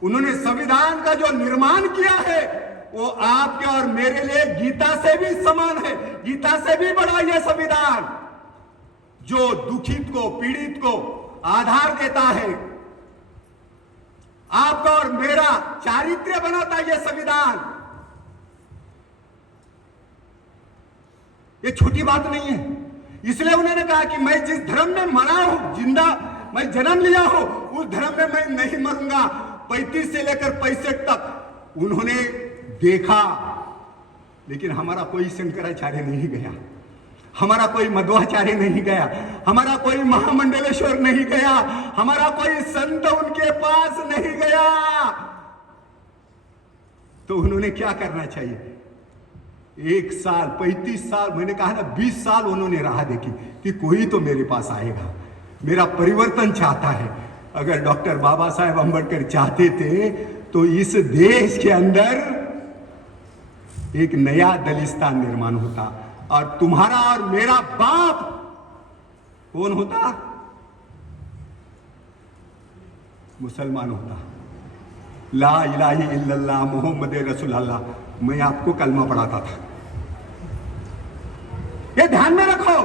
उन्होंने संविधान का जो निर्माण किया है वो आपके और मेरे लिए गीता से भी समान है, गीता से भी बड़ा यह संविधान, जो दुखित को, पीड़ित को आधार देता है। आपका और मेरा चारित्र्य बनाता है यह संविधान। ये छोटी बात नहीं है। इसलिए उन्होंने कहा कि मैं जिस धर्म में मरा हूं, जिंदा मैं जन्म लिया हूं, उस धर्म में मैं नहीं मरूंगा। 35 से लेकर 65 तक उन्होंने देखा, लेकिन हमारा कोई शंकराचार्य नहीं गया, हमारा कोई मध्वाचार्य नहीं गया, हमारा कोई महामंडलेश्वर नहीं गया, हमारा कोई संत उनके पास नहीं गया। तो उन्होंने क्या करना चाहिए? 1 साल 35 साल, मैंने कहा ना 20 साल उन्होंने राह देखी कि कोई तो मेरे पास आएगा, मेरा परिवर्तन चाहता है। अगर डॉक्टर बाबा साहेब अम्बेडकर चाहते थे तो इस देश के अंदर एक नया दलिस्तान निर्माण होता और तुम्हारा और मेरा बाप कौन होता? मुसलमान होता। ला इलाहा इल्लल्लाह मोहम्मद रसूलुल्लाह। मैं आपको कलमा पढ़ाता था, ये ध्यान में रखो।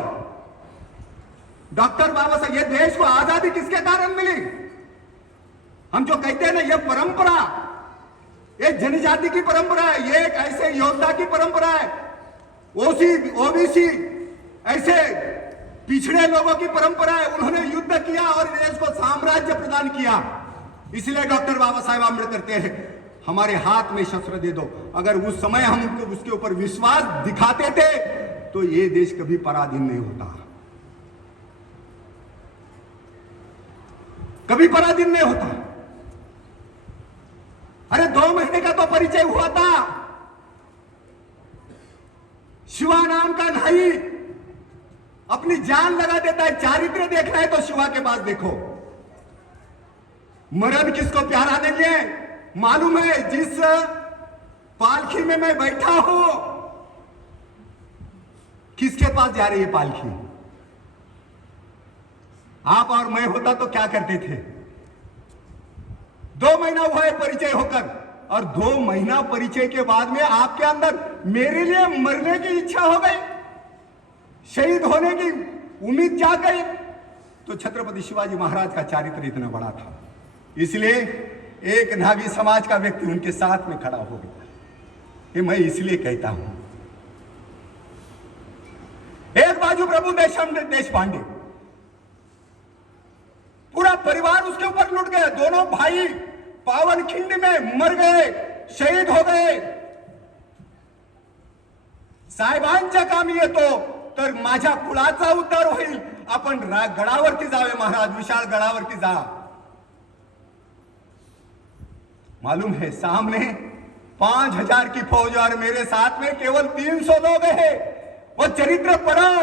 डॉक्टर बाबा साहब, ये देश को आजादी किसके कारण मिली? हम जो कहते हैं ना, ये परंपरा, ये जनजाति की परंपरा है, ये एक ऐसे योद्धा की परंपरा है, ओबीसी ऐसे पिछड़े लोगों की परंपरा है। उन्होंने युद्ध किया और देश को साम्राज्य प्रदान किया। इसलिए डॉक्टर बाबा साहेब अम्बेडकर कहते हैं हमारे हाथ में शस्त्र दे दो। अगर उस समय हम उसके ऊपर विश्वास दिखाते थे तो ये देश कभी पराधीन नहीं होता, कभी पराधीन नहीं होता। अरे 2 महीने का तो परिचय हुआ था। शिवा नाम का नाई अपनी जान लगा देता है। चारित्र्य देखना है तो शिवा के पास देखो। मरण किसको प्यारा नहीं है मालूम है? जिस पालकी में मैं बैठा हूं, किसके पास जा रही है पालकी? आप और मैं होता तो क्या करते थे? 2 महीना हुआ है परिचय होकर, और 2 महीना परिचय के बाद में आपके अंदर मेरे लिए मरने की इच्छा हो गई, शहीद होने की उम्मीद जाग गई। तो छत्रपति शिवाजी महाराज का चारित्र इतना बड़ा था, इसलिए एक नागी समाज का व्यक्ति उनके साथ में खड़ा हो गया। ये मैं इसलिए कहता हूं। एक बाजू प्रभु देशपांडे, पूरा परिवार उसके ऊपर लुट गया। दोनों भाई पावन खिंड में मर गए, शहीद हो गए। साहेबांच्या कामी येतो तर माझ्या कुळाचा उद्धार होईल। आपण गडावरती जावे महाराज, विशाल गडावरती जा। मालूम है सामने 5000 की फौज और मेरे साथ में केवल 300 लोग हैं। वो चरित्र पढ़ो।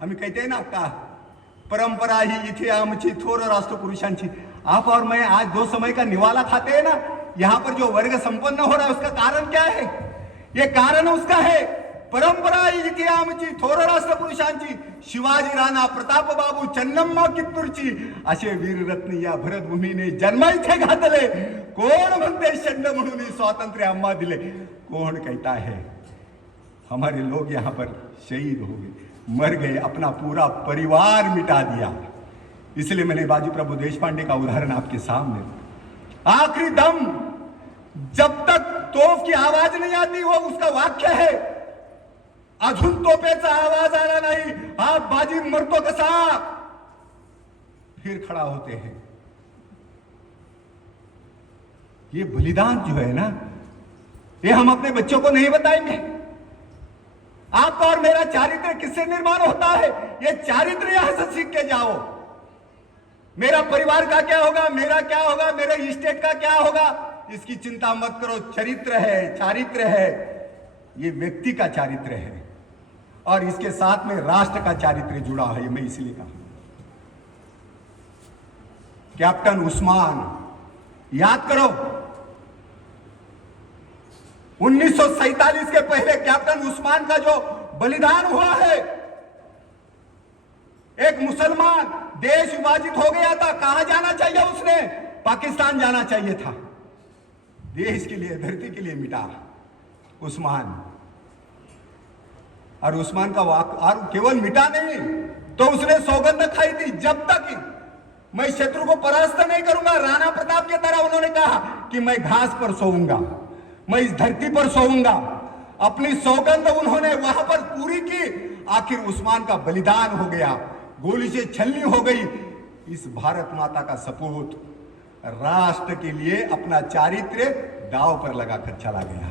आम्ही कहते हैं ना का परंपरा ही इथे आमची थोर राष्ट्रपुरुषांची। आप और मैं आज 2 समय का निवाला खाते हैं ना, यहां पर जो वर्ग संपन्न हो रहा है उसका कारण क्या है? ये कारण उसका है परंपरा ही इथे आमची थोर राष्ट्रपुरुषांची। शिवाजी राणा, प्रताप बाबू, चन्नम्मा कित्तूरची असे वीररत्न या भरतभूमीने जन्म इथे घातले। कोण म्हणते शंड म्हणून स्वातंत्र्य आम्हा दिले? कौन कहता है? हमारे लोग यहाँ पर शहीद हो गए, मर गए, अपना पूरा परिवार मिटा दिया। इसलिए मैंने बाजी प्रभु देशपांडे का उदाहरण आपके सामने, आखिरी दम जब तक तोफ की आवाज नहीं आती, वो उसका वाक्य है, अजून तोपेचा आवाज आला नहीं, आप बाजी मरतो कसा, फिर खड़ा होते हैं। ये बलिदान जो है ना, ये हम अपने बच्चों को नहीं बताएंगे। आपका और मेरा चारित्र किससे निर्माण होता है? ये चारित्र यहां से सीख के जाओ। मेरा परिवार का क्या होगा, मेरा क्या होगा, मेरे स्टेट का क्या होगा, इसकी चिंता मत करो। चरित्र है, चारित्र है, ये व्यक्ति का चारित्र है और इसके साथ में राष्ट्र का चारित्र जुड़ा है। मैं इसलिए कहा कैप्टन उस्मान, याद करो 1947 के पहले कैप्टन उस्मान का जो बलिदान हुआ है। एक मुसलमान, देश विभाजित हो गया था, कहां जाना चाहिए उसने? पाकिस्तान जाना चाहिए था। देश के लिए, धरती के लिए मिटा उस्मान। और उस्मान का और केवल मिटा नहीं तो उसने सौगंध खाई थी, जब तक मैं शत्रु को परास्त नहीं करूंगा। राणा प्रताप की तरह उन्होंने कहा कि मैं घास पर सोऊंगा, मैं इस धरती पर सोऊंगा। अपनी सौगंध उन्होंने वहां पर पूरी की। आखिर उस्मान का बलिदान हो गया, गोली से छलनी हो गई। इस भारत माता का सपूत राष्ट्र के लिए अपना चारित्र्य दांव पर लगाकर चला गया।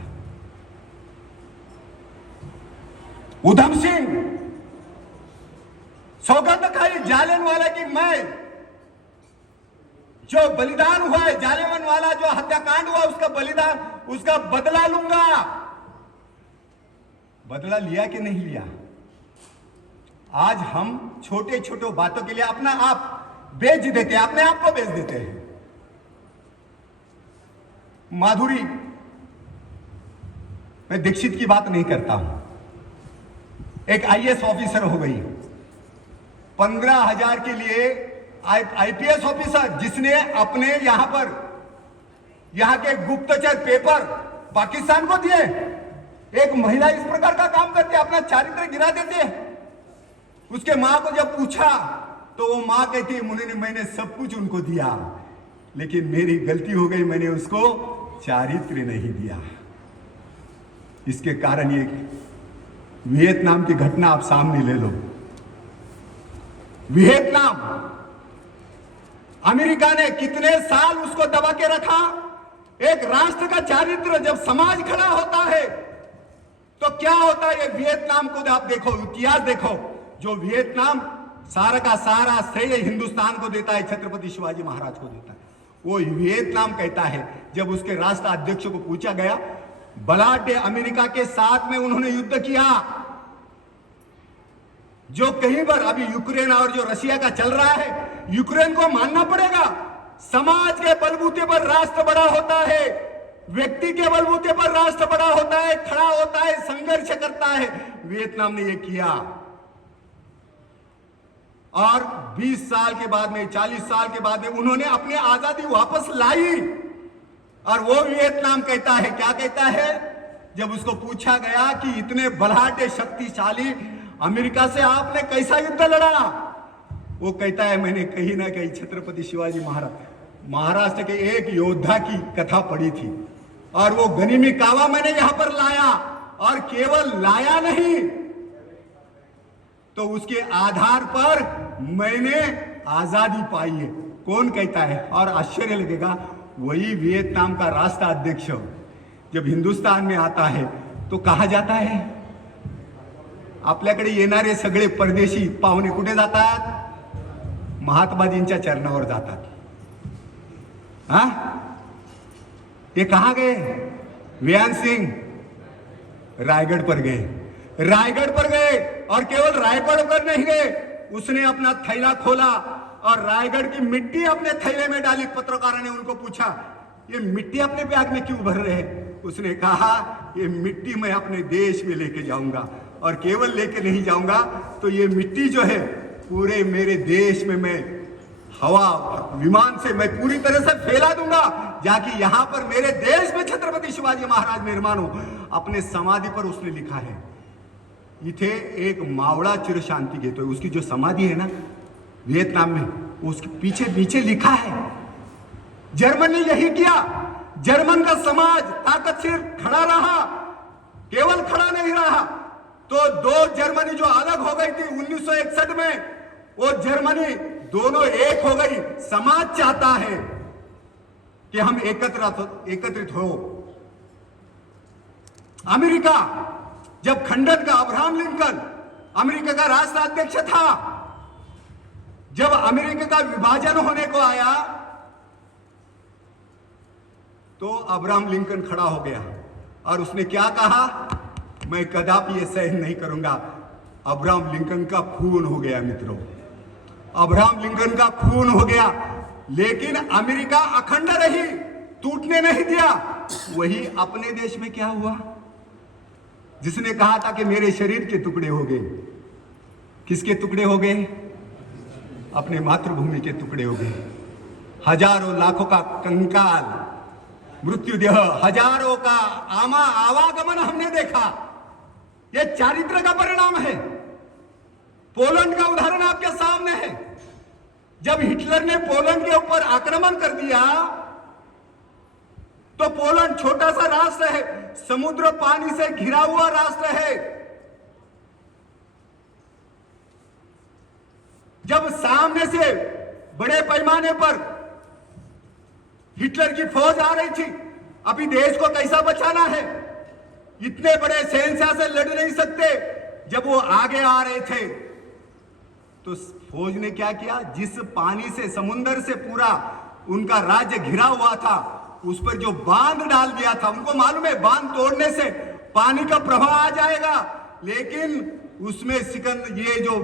उधम सिंह सौगंध खाई जालियनवाला की, मैं जो बलिदान हुआ है, जालियनवाला जो हत्याकांड हुआ, उसका बलिदान, उसका बदला लूंगा। बदला लिया कि नहीं लिया? आज हम छोटे छोटे बातों के लिए अपना आप बेच देते हैं, अपने आप को बेच देते हैं। माधुरी, मैं दीक्षित की बात नहीं करता हूं, एक आईएएस ऑफिसर हो गई, 15,000 के लिए आईपीएस ऑफिसर, जिसने अपने यहां पर यहां के गुप्तचर पेपर पाकिस्तान को दिए। एक महिला इस प्रकार का काम करती है, अपना चारित्र गिरा देते हैं। उसके मां को जब पूछा तो वो मां कहती है, मैंने सब कुछ उनको दिया, लेकिन मेरी गलती हो गई, मैंने उसको चारित्र नहीं दिया। इसके कारण ये वियतनाम की घटना आप सामने ले लो। वियतनाम, अमेरिका ने कितने साल उसको दबा के रखा। एक राष्ट्र का चारित्र जब समाज खड़ा होता है तो क्या होता है? ये वियतनाम को आप देखो, इतिहास देखो। जो वियतनाम सारा का सारा श्रेय हिंदुस्तान को देता है, छत्रपति शिवाजी महाराज को देता है। वो वियतनाम कहता है, जब उसके राष्ट्राध्यक्ष को पूछा गया, बलाढ्य अमेरिका के साथ में उन्होंने युद्ध किया, जो कहीं पर अभी यूक्रेन और जो रशिया का चल रहा है, यूक्रेन को मानना पड़ेगा। समाज के बलबूते पर राष्ट्र बड़ा होता है, व्यक्ति के बलबूते पर राष्ट्र बड़ा होता है, खड़ा होता है, संघर्ष करता है। वियतनाम ने यह किया और 20 साल के बाद में, 40 साल के बाद में उन्होंने अपनी आजादी वापस लाई। और वो वियतनाम कहता है, क्या कहता है? जब उसको पूछा गया कि इतने बलाढ्य शक्तिशाली अमेरिका से आपने कैसा युद्ध लड़ा, वो कहता है, मैंने कहीं ना कहीं छत्रपति शिवाजी महाराष्ट्र के एक योद्धा की कथा पढ़ी थी और वो गनीमी कावा मैंने यहां पर लाया, और केवल लाया नहीं तो उसके आधार पर मैंने आजादी पाई है। कौन कहता है? और आश्चर्य लगेगा, वही वियतनाम का राष्ट्राध्यक्ष जब हिंदुस्तान में आता है तो कहा जाता है, आपल्याकडे येणारे सगळे परदेशी पाहुणे कुठे जातात? महात्माजींच्या चरणावर जातात। हा, ये कहां गए? वियान सिंह रायगढ़ पर गए, रायगढ़ पर गए, और केवल रायगढ़ पर नहीं गए, उसने अपना थैला खोला और रायगढ़ की मिट्टी अपने थैले में डाली। पत्रकारों ने उनको पूछा, ये मिट्टी अपने बैग में क्यों भर रहे हैं? उसने कहा, ये मिट्टी मैं अपने देश में लेके जाऊंगा, और केवल लेके नहीं जाऊंगा तो ये मिट्टी जो है पूरे मेरे देश में मैं हवा विमान से मैं पूरी तरह से फैला दूंगा, जाकि यहां पर मेरे देश में छत्रपति शिवाजी महाराज निर्माण हो। अपने समाधि पर उसने लिखा है, इथे एक मावळा चिर शांति घेतोय, उसकी जो समाधि है ना वियतनाम में, उसके पीछे नीचे लिखा है। जर्मन ने यही किया। जर्मन का समाज ताकतशीर खड़ा रहा, केवल खड़ा नहीं रहा तो दो जर्मनी जो अलग हो गई थी 1961 में, वो जर्मनी दोनों एक हो गई। समाज चाहता है कि हम एकत्रित हो। अमेरिका, जब खंडन का, अब्राहम लिंकन अमेरिका का राष्ट्राध्यक्ष था, जब अमेरिका का विभाजन होने को आया तो अब्राहम लिंकन खड़ा हो गया और उसने क्या कहा? मैं कदापि ये सहन नहीं करूंगा। अब्राहम लिंकन का खून हो गया मित्रों, अब्राहम लिंकन का खून हो गया, लेकिन अमेरिका अखंड रही, टूटने नहीं दिया। वही अपने देश में क्या हुआ? जिसने कहा था कि मेरे शरीर के टुकड़े हो गए, किसके टुकड़े हो गए? अपने मातृभूमि के टुकड़े हो गए। हजारों लाखों का कंकाल, मृत्युदेह, हजारों का आवागमन हमने देखा। यह चारित्र का परिणाम है। पोलैंड का उदाहरण आपके सामने है। जब हिटलर ने पोलैंड के ऊपर आक्रमण कर दिया तो पोलैंड छोटा सा राष्ट्र है, समुद्र पानी से घिरा हुआ राष्ट्र है। जब सामने से बड़े पैमाने पर हिटलर की फौज आ रही थी, अभी देश को कैसा बचाना है? इतने बड़े शहंशाह से लड़ नहीं सकते। जब वो आगे आ रहे थे तो फौज ने क्या किया, जिस पानी से, समुद्र से पूरा उनका राज्य घिरा हुआ था, उस पर जो बांध डाल दिया था, उनको मालूम है बांध तोड़ने से पानी का प्रवाह आ जाएगा, लेकिन उसमें ये जो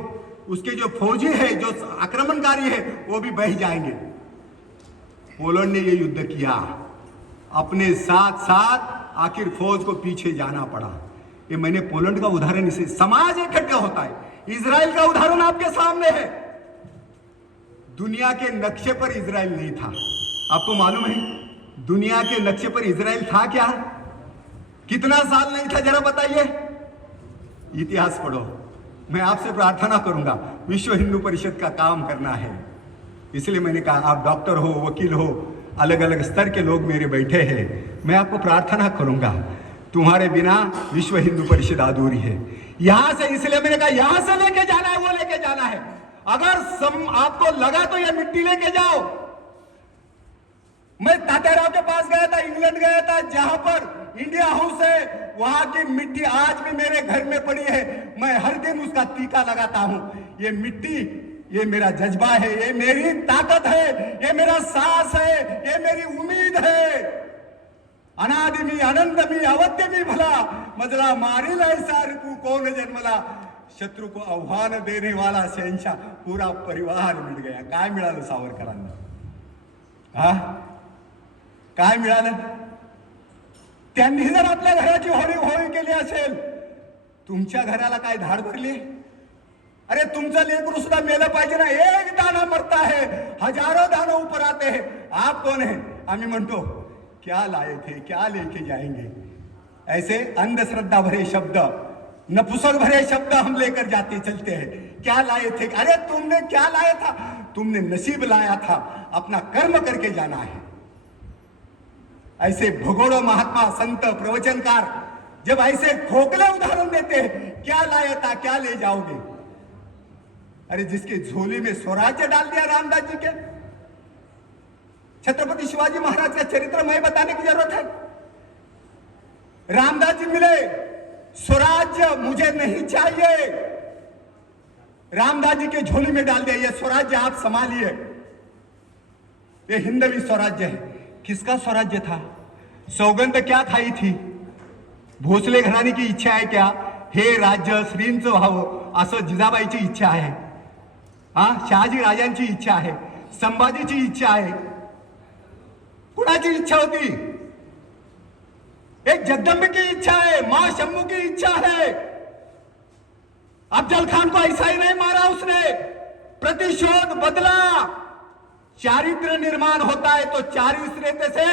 उसके जो फौजी है, जो आक्रमणकारी है, वो भी बह जाएंगे। पोलैंड ने ये युद्ध किया, अपने साथ साथ आखिर फौज को पीछे जाना पड़ा। ये मैंने पोलैंड का उदाहरण, इसे समाज इकट्ठा होता है। इजराइल का उदाहरण आपके सामने है। दुनिया के नक्शे पर इजराइल नहीं था। आपको मालूम है दुनिया के नक्शे पर इजराइल था क्या? कितना साल नहीं था, जरा बताइए। इतिहास पढ़ो। मैं आपसे प्रार्थना करूंगा, विश्व हिंदू परिषद का काम करना है, इसलिए मैंने कहा आप डॉक्टर हो, वकील हो, अलग अलग स्तर के लोग मेरे बैठे हैं, मैं आपको प्रार्थना करूंगा, तुम्हारे बिना विश्व हिंदू परिषद अधूरी है। यहां से, इसलिए मैंने कहा यहां से लेके जाना है, वो लेके जाना है। अगर आपको लगा तो ये मिट्टी लेके जाओ। मैं तात्याराव के पास गया था, इंग्लैंड गया था, जहां पर इंडिया हाउस है, वहां की मिट्टी आज भी मेरे घर में पड़ी है। मैं हर दिन उसका टीका लगाता हूं। ये मिट्टी, ये मेरा जज्बा है, ये मेरी ताकत है, ये मेरा साहस है, ये मेरी उम्मीद है। अनादिमी अनंतमी अवध्यमी भला मजला मारिल ऐसा रिपू कौन जन्मला। शत्रु को आव्हान देने वाला शहनशाह, पूरा परिवार मिळ गया। काय मिळालं सावरकरांना? हा, काय मिळालं? त्यांनी जर आपल्या घराची होळी केली असेल, तुमच्या घराला काय धाड भरली? अरे तुमचं लेकरू सुद्धा मेलं पाहिजे ना। एक दाना मरता है, हजारों दाने ऊपर आते हैं। आप कौन है? आम्ही म्हणतो क्या लाए थे, क्या लेके जाएंगे। ऐसे अंधश्रद्धा भरे शब्द, नपुंसक भरे शब्द हम लेकर जाते चलते हैं। क्या लाए थे? अरे तुमने क्या लाया था? तुमने नसीब लाया था, अपना कर्म करके जाना है। ऐसे भगोड़ो महात्मा, संत, प्रवचनकार जब ऐसे खोखले उदाहरण देते हैं, क्या लाया था, क्या ले जाओगे। अरे जिसके झोली में स्वराज्य डाल दिया रामदास जी के। छत्रपति शिवाजी महाराज का चरित्र मैं बताने की जरूरत है? रामदास जी मिले, स्वराज्य मुझे नहीं चाहिए, रामदास जी के झोली में डाल दिया, ये स्वराज्य आप संभालिए, ये हिंदवी स्वराज्य है। किसका स्वराज्य था? सौगंध क्या खाई थी? भोसले घराणे की इच्छा आहे क्या? हे राज्य श्रींचं व्हावं असं जिजाबाईची इच्छा आहे, हा शहाजी राजांची इच्छा आहे, संभाजीची इच्छा आहे, कुणाची इच्छा होती? एक जगदम्बे की इच्छा है, मां शंभू की इच्छा है। अफजल खान को ऐसा ही नहीं मारा उसने, प्रतिशोध बदला। चारित्र निर्माण होता है तो चारित्र से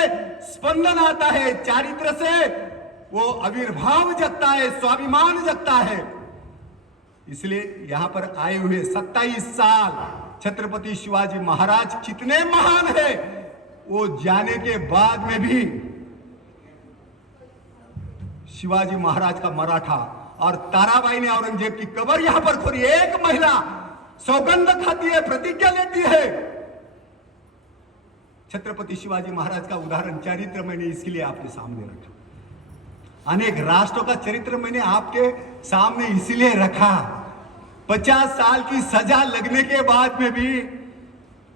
स्पंदन आता है, चारित्र से वो आविर्भाव जगता है, स्वाभिमान जगता है। इसलिए यहां पर आए हुए 27 साल छत्रपति शिवाजी महाराज कितने महान है, वो जाने के बाद में भी शिवाजी महाराज का मराठा और ताराबाई ने औरंगजेब की कबर यहां पर खोदी। एक महिला सौगंध खाती है, प्रतिज्ञा लेती है। छत्रपति शिवाजी महाराज का उदाहरण, चरित्र मैंने इसके लिए आपके सामने रखा। अनेक राष्ट्रों का चरित्र मैंने आपके सामने इसलिए रखा। 50 साल की सजा लगने के बाद में भी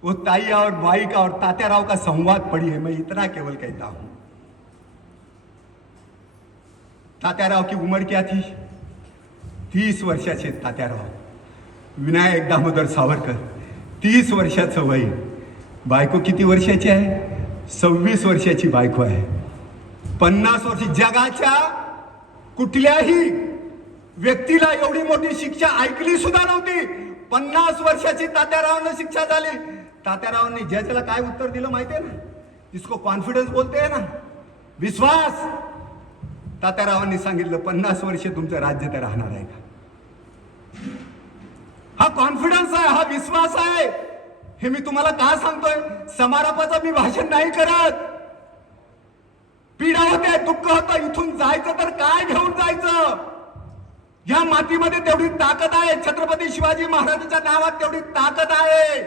वो ताईया और माई का और तात्याराव का संवाद पढ़ी है। मैं इतना केवल कहता हूं, तात्याराव की उम्र क्या थी? 30 वर्षाचे तात्याराव, विनायक दामोदर सावरकर 30 वर्षाचं वय, बायको किती वर्षाची आहे? 26 वर्षाची बायको आहे। 50 वर्ष, जगाच्या कुठल्याही व्यक्तीला एवढी मोठी शिक्षा ऐकली सुद्धा नव्हती। 50 वर्षाची तात्यारावांना शिक्षा झाली। तात्यारावांनी जजला काय उत्तर दिलं माहितीये ना? जिसको कॉन्फिडन्स बोलते हैं ना, विश्वास। तात्यारावांनी सांगितलं 50 वर्ष तुमचं राज्य तर राहणार आहे का? हा कॉन्फिडन्स आहे, हा विश्वास आहे। हे मी तुम्हाला का सांगतोय? समारोपाचं मी भाषण नाही करत। पीडा होते, दुःख होतं, इथून जायचं तर काय घेऊन जायचं? या मातीमध्ये तेवढी ताकद आहे, छत्रपती शिवाजी महाराजांच्या नावात तेवढी ताकद आहे।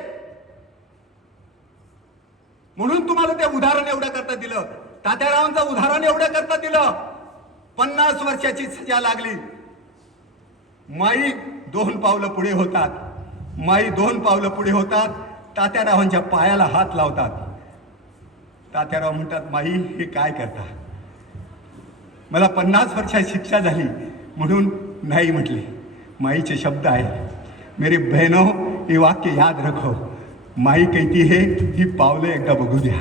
म्हणून तुम्हाला ते उदाहरण एवढं करता दिलं, तात्यारावांचं उदाहरण एवढं करता दिलं। 50 वर्षाची सजा लागली, माई 2 पावलं पुढे होतात. माई 2 पावलं पुढे होतात. तात्यारावांच्या पायाला हात लावतात. तात्याराव म्हणतात, माई हे काय करता? मला 50 वर्षाची शिक्षा झाली म्हणून नाही म्हटले. माईचे शब्द आहेत, मेरे बहनों हे वाक्य याद रखो. माई कहती है, ही पावलं एकदा बघू द्या,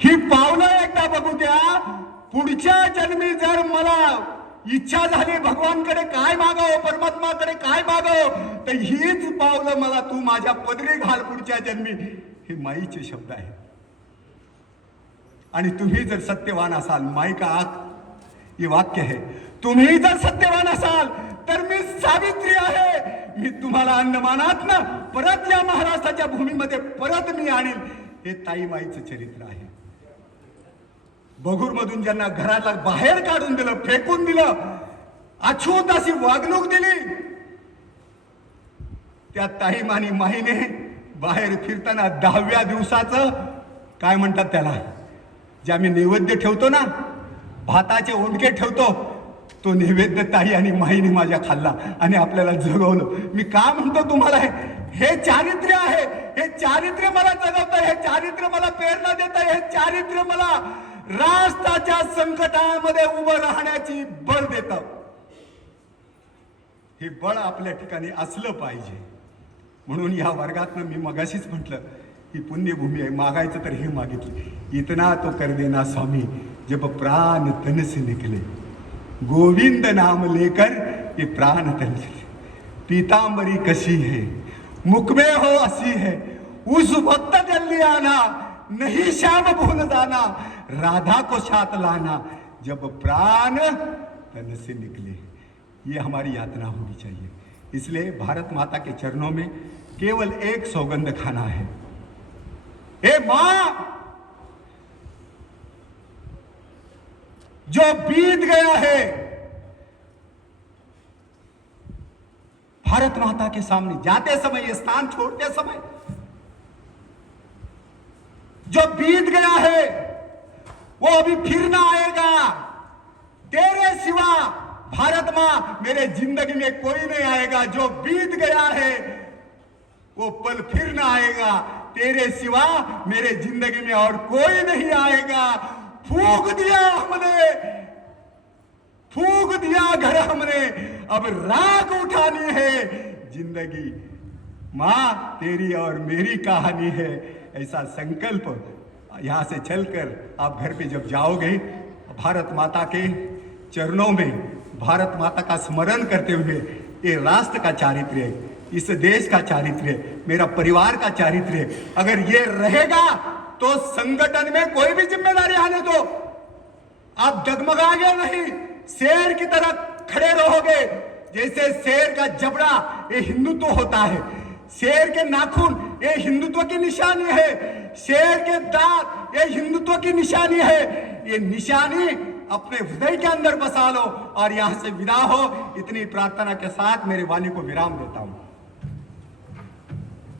ही पावलं एकदा बघू द्या. पुढच्या जन्मी जर मला इच्छा झाली भगवानकडे काय मागावं, परमात्माकडे काय मागावं, तर हीच पावलं मला तू माझ्या पदरी घाल पुढच्या जन्मी. हे माईचे शब्द आहेत. आणि तुम्ही जर सत्यवान असाल, माई का आख हे वाक्य आहे, तुम्ही जर सत्यवान असाल तर मी सावित्री आहे. मी तुम्हाला अंदमानात ना परत या महाराष्ट्राच्या भूमीमध्ये परत मी आणील. हे ताई माईचं चरित्र आहे. बगूर मधून ज्यांना घराला बाहेर काढून दिलं, फेकून दिलं, अछूत अशी वागणूक दिली, त्या ताई माईने बाहेर फिरताना 10व्या दिवसाचं काय म्हणतात त्याला, जे आम्ही नैवेद्य ठेवतो ना, भाताचे ओंडके ठेवतो, तो नैवेद्य ताई आणि माईने माझ्या खाल्ला आणि आपल्याला जगवलं. मी का म्हणतो तुम्हाला, हे चारित्र्य आहे. हे चारित्र्य मला जगवतं, हे चारित्र्य मला प्रेरणा देतं, हे चारित्र्य मला राष्ट्राच्या संकटामध्ये उभं राहण्याची बळ देतं. हे बळ आपल्या ठिकाणी असलं पाहिजे. म्हणून या वर्गातनं मी मगाशीच म्हटलं, ही पुण्यभूमी आहे. मागायचं तर हे मागितले, इतना तो कर देना स्वामी जब प्राण तन से निकले, गोविंद नाम लेकर ये प्राण तन से. पीतांबरी कशी है, मुख में हो असी है, उस वक्त जल्दी आना, नहीं श्याम भूल जाना, राधा को साथ लाना, जब प्राण तन से निकले. ये हमारी यातना होनी चाहिए. इसलिए भारत माता के चरणों में केवल एक सौगंध खाना है. ए मां, जो बीत गया है भारत माता के सामने जाते समय, ये स्थान छोड़ते समय, जो बीत गया है वो अभी फिर ना आएगा. तेरे सिवा भारत मां मेरे जिंदगी में कोई नहीं आएगा. जो बीत गया है वो पल फिर ना आएगा. तेरे सिवा मेरे जिंदगी में और कोई नहीं आएगा. फूंक दिया हमने, फूंक दिया घर हमने, अब राग उठानी है जिंदगी. मां तेरी और मेरी कहानी है. ऐसा संकल्प यहां से चलकर आप घर पे जब जाओगे, भारत माता के चरणों में भारत माता का स्मरण करते हुए, ये राष्ट्र का चारित्र्य है, इस देश का चारित्र्य है, मेरा परिवार का चारित्र्य है, अगर ये रहेगा तो संगठन में कोई भी जिम्मेदारी आने दो, आप डगमगाओगे नहीं, शेर की तरह खड़े रहोगे. जैसे शेर का जबड़ा ये हिंदुत्व होता है, शेर के नाखून ये हिंदुत्व की निशानी है, शेर के दांत ये हिंदुत्व की निशानी है. ये निशानी अपने हृदय के अंदर बसा लो और यहां से विदा हो. इतनी प्रार्थना के साथ मेरे वाणी को विराम देता हूं.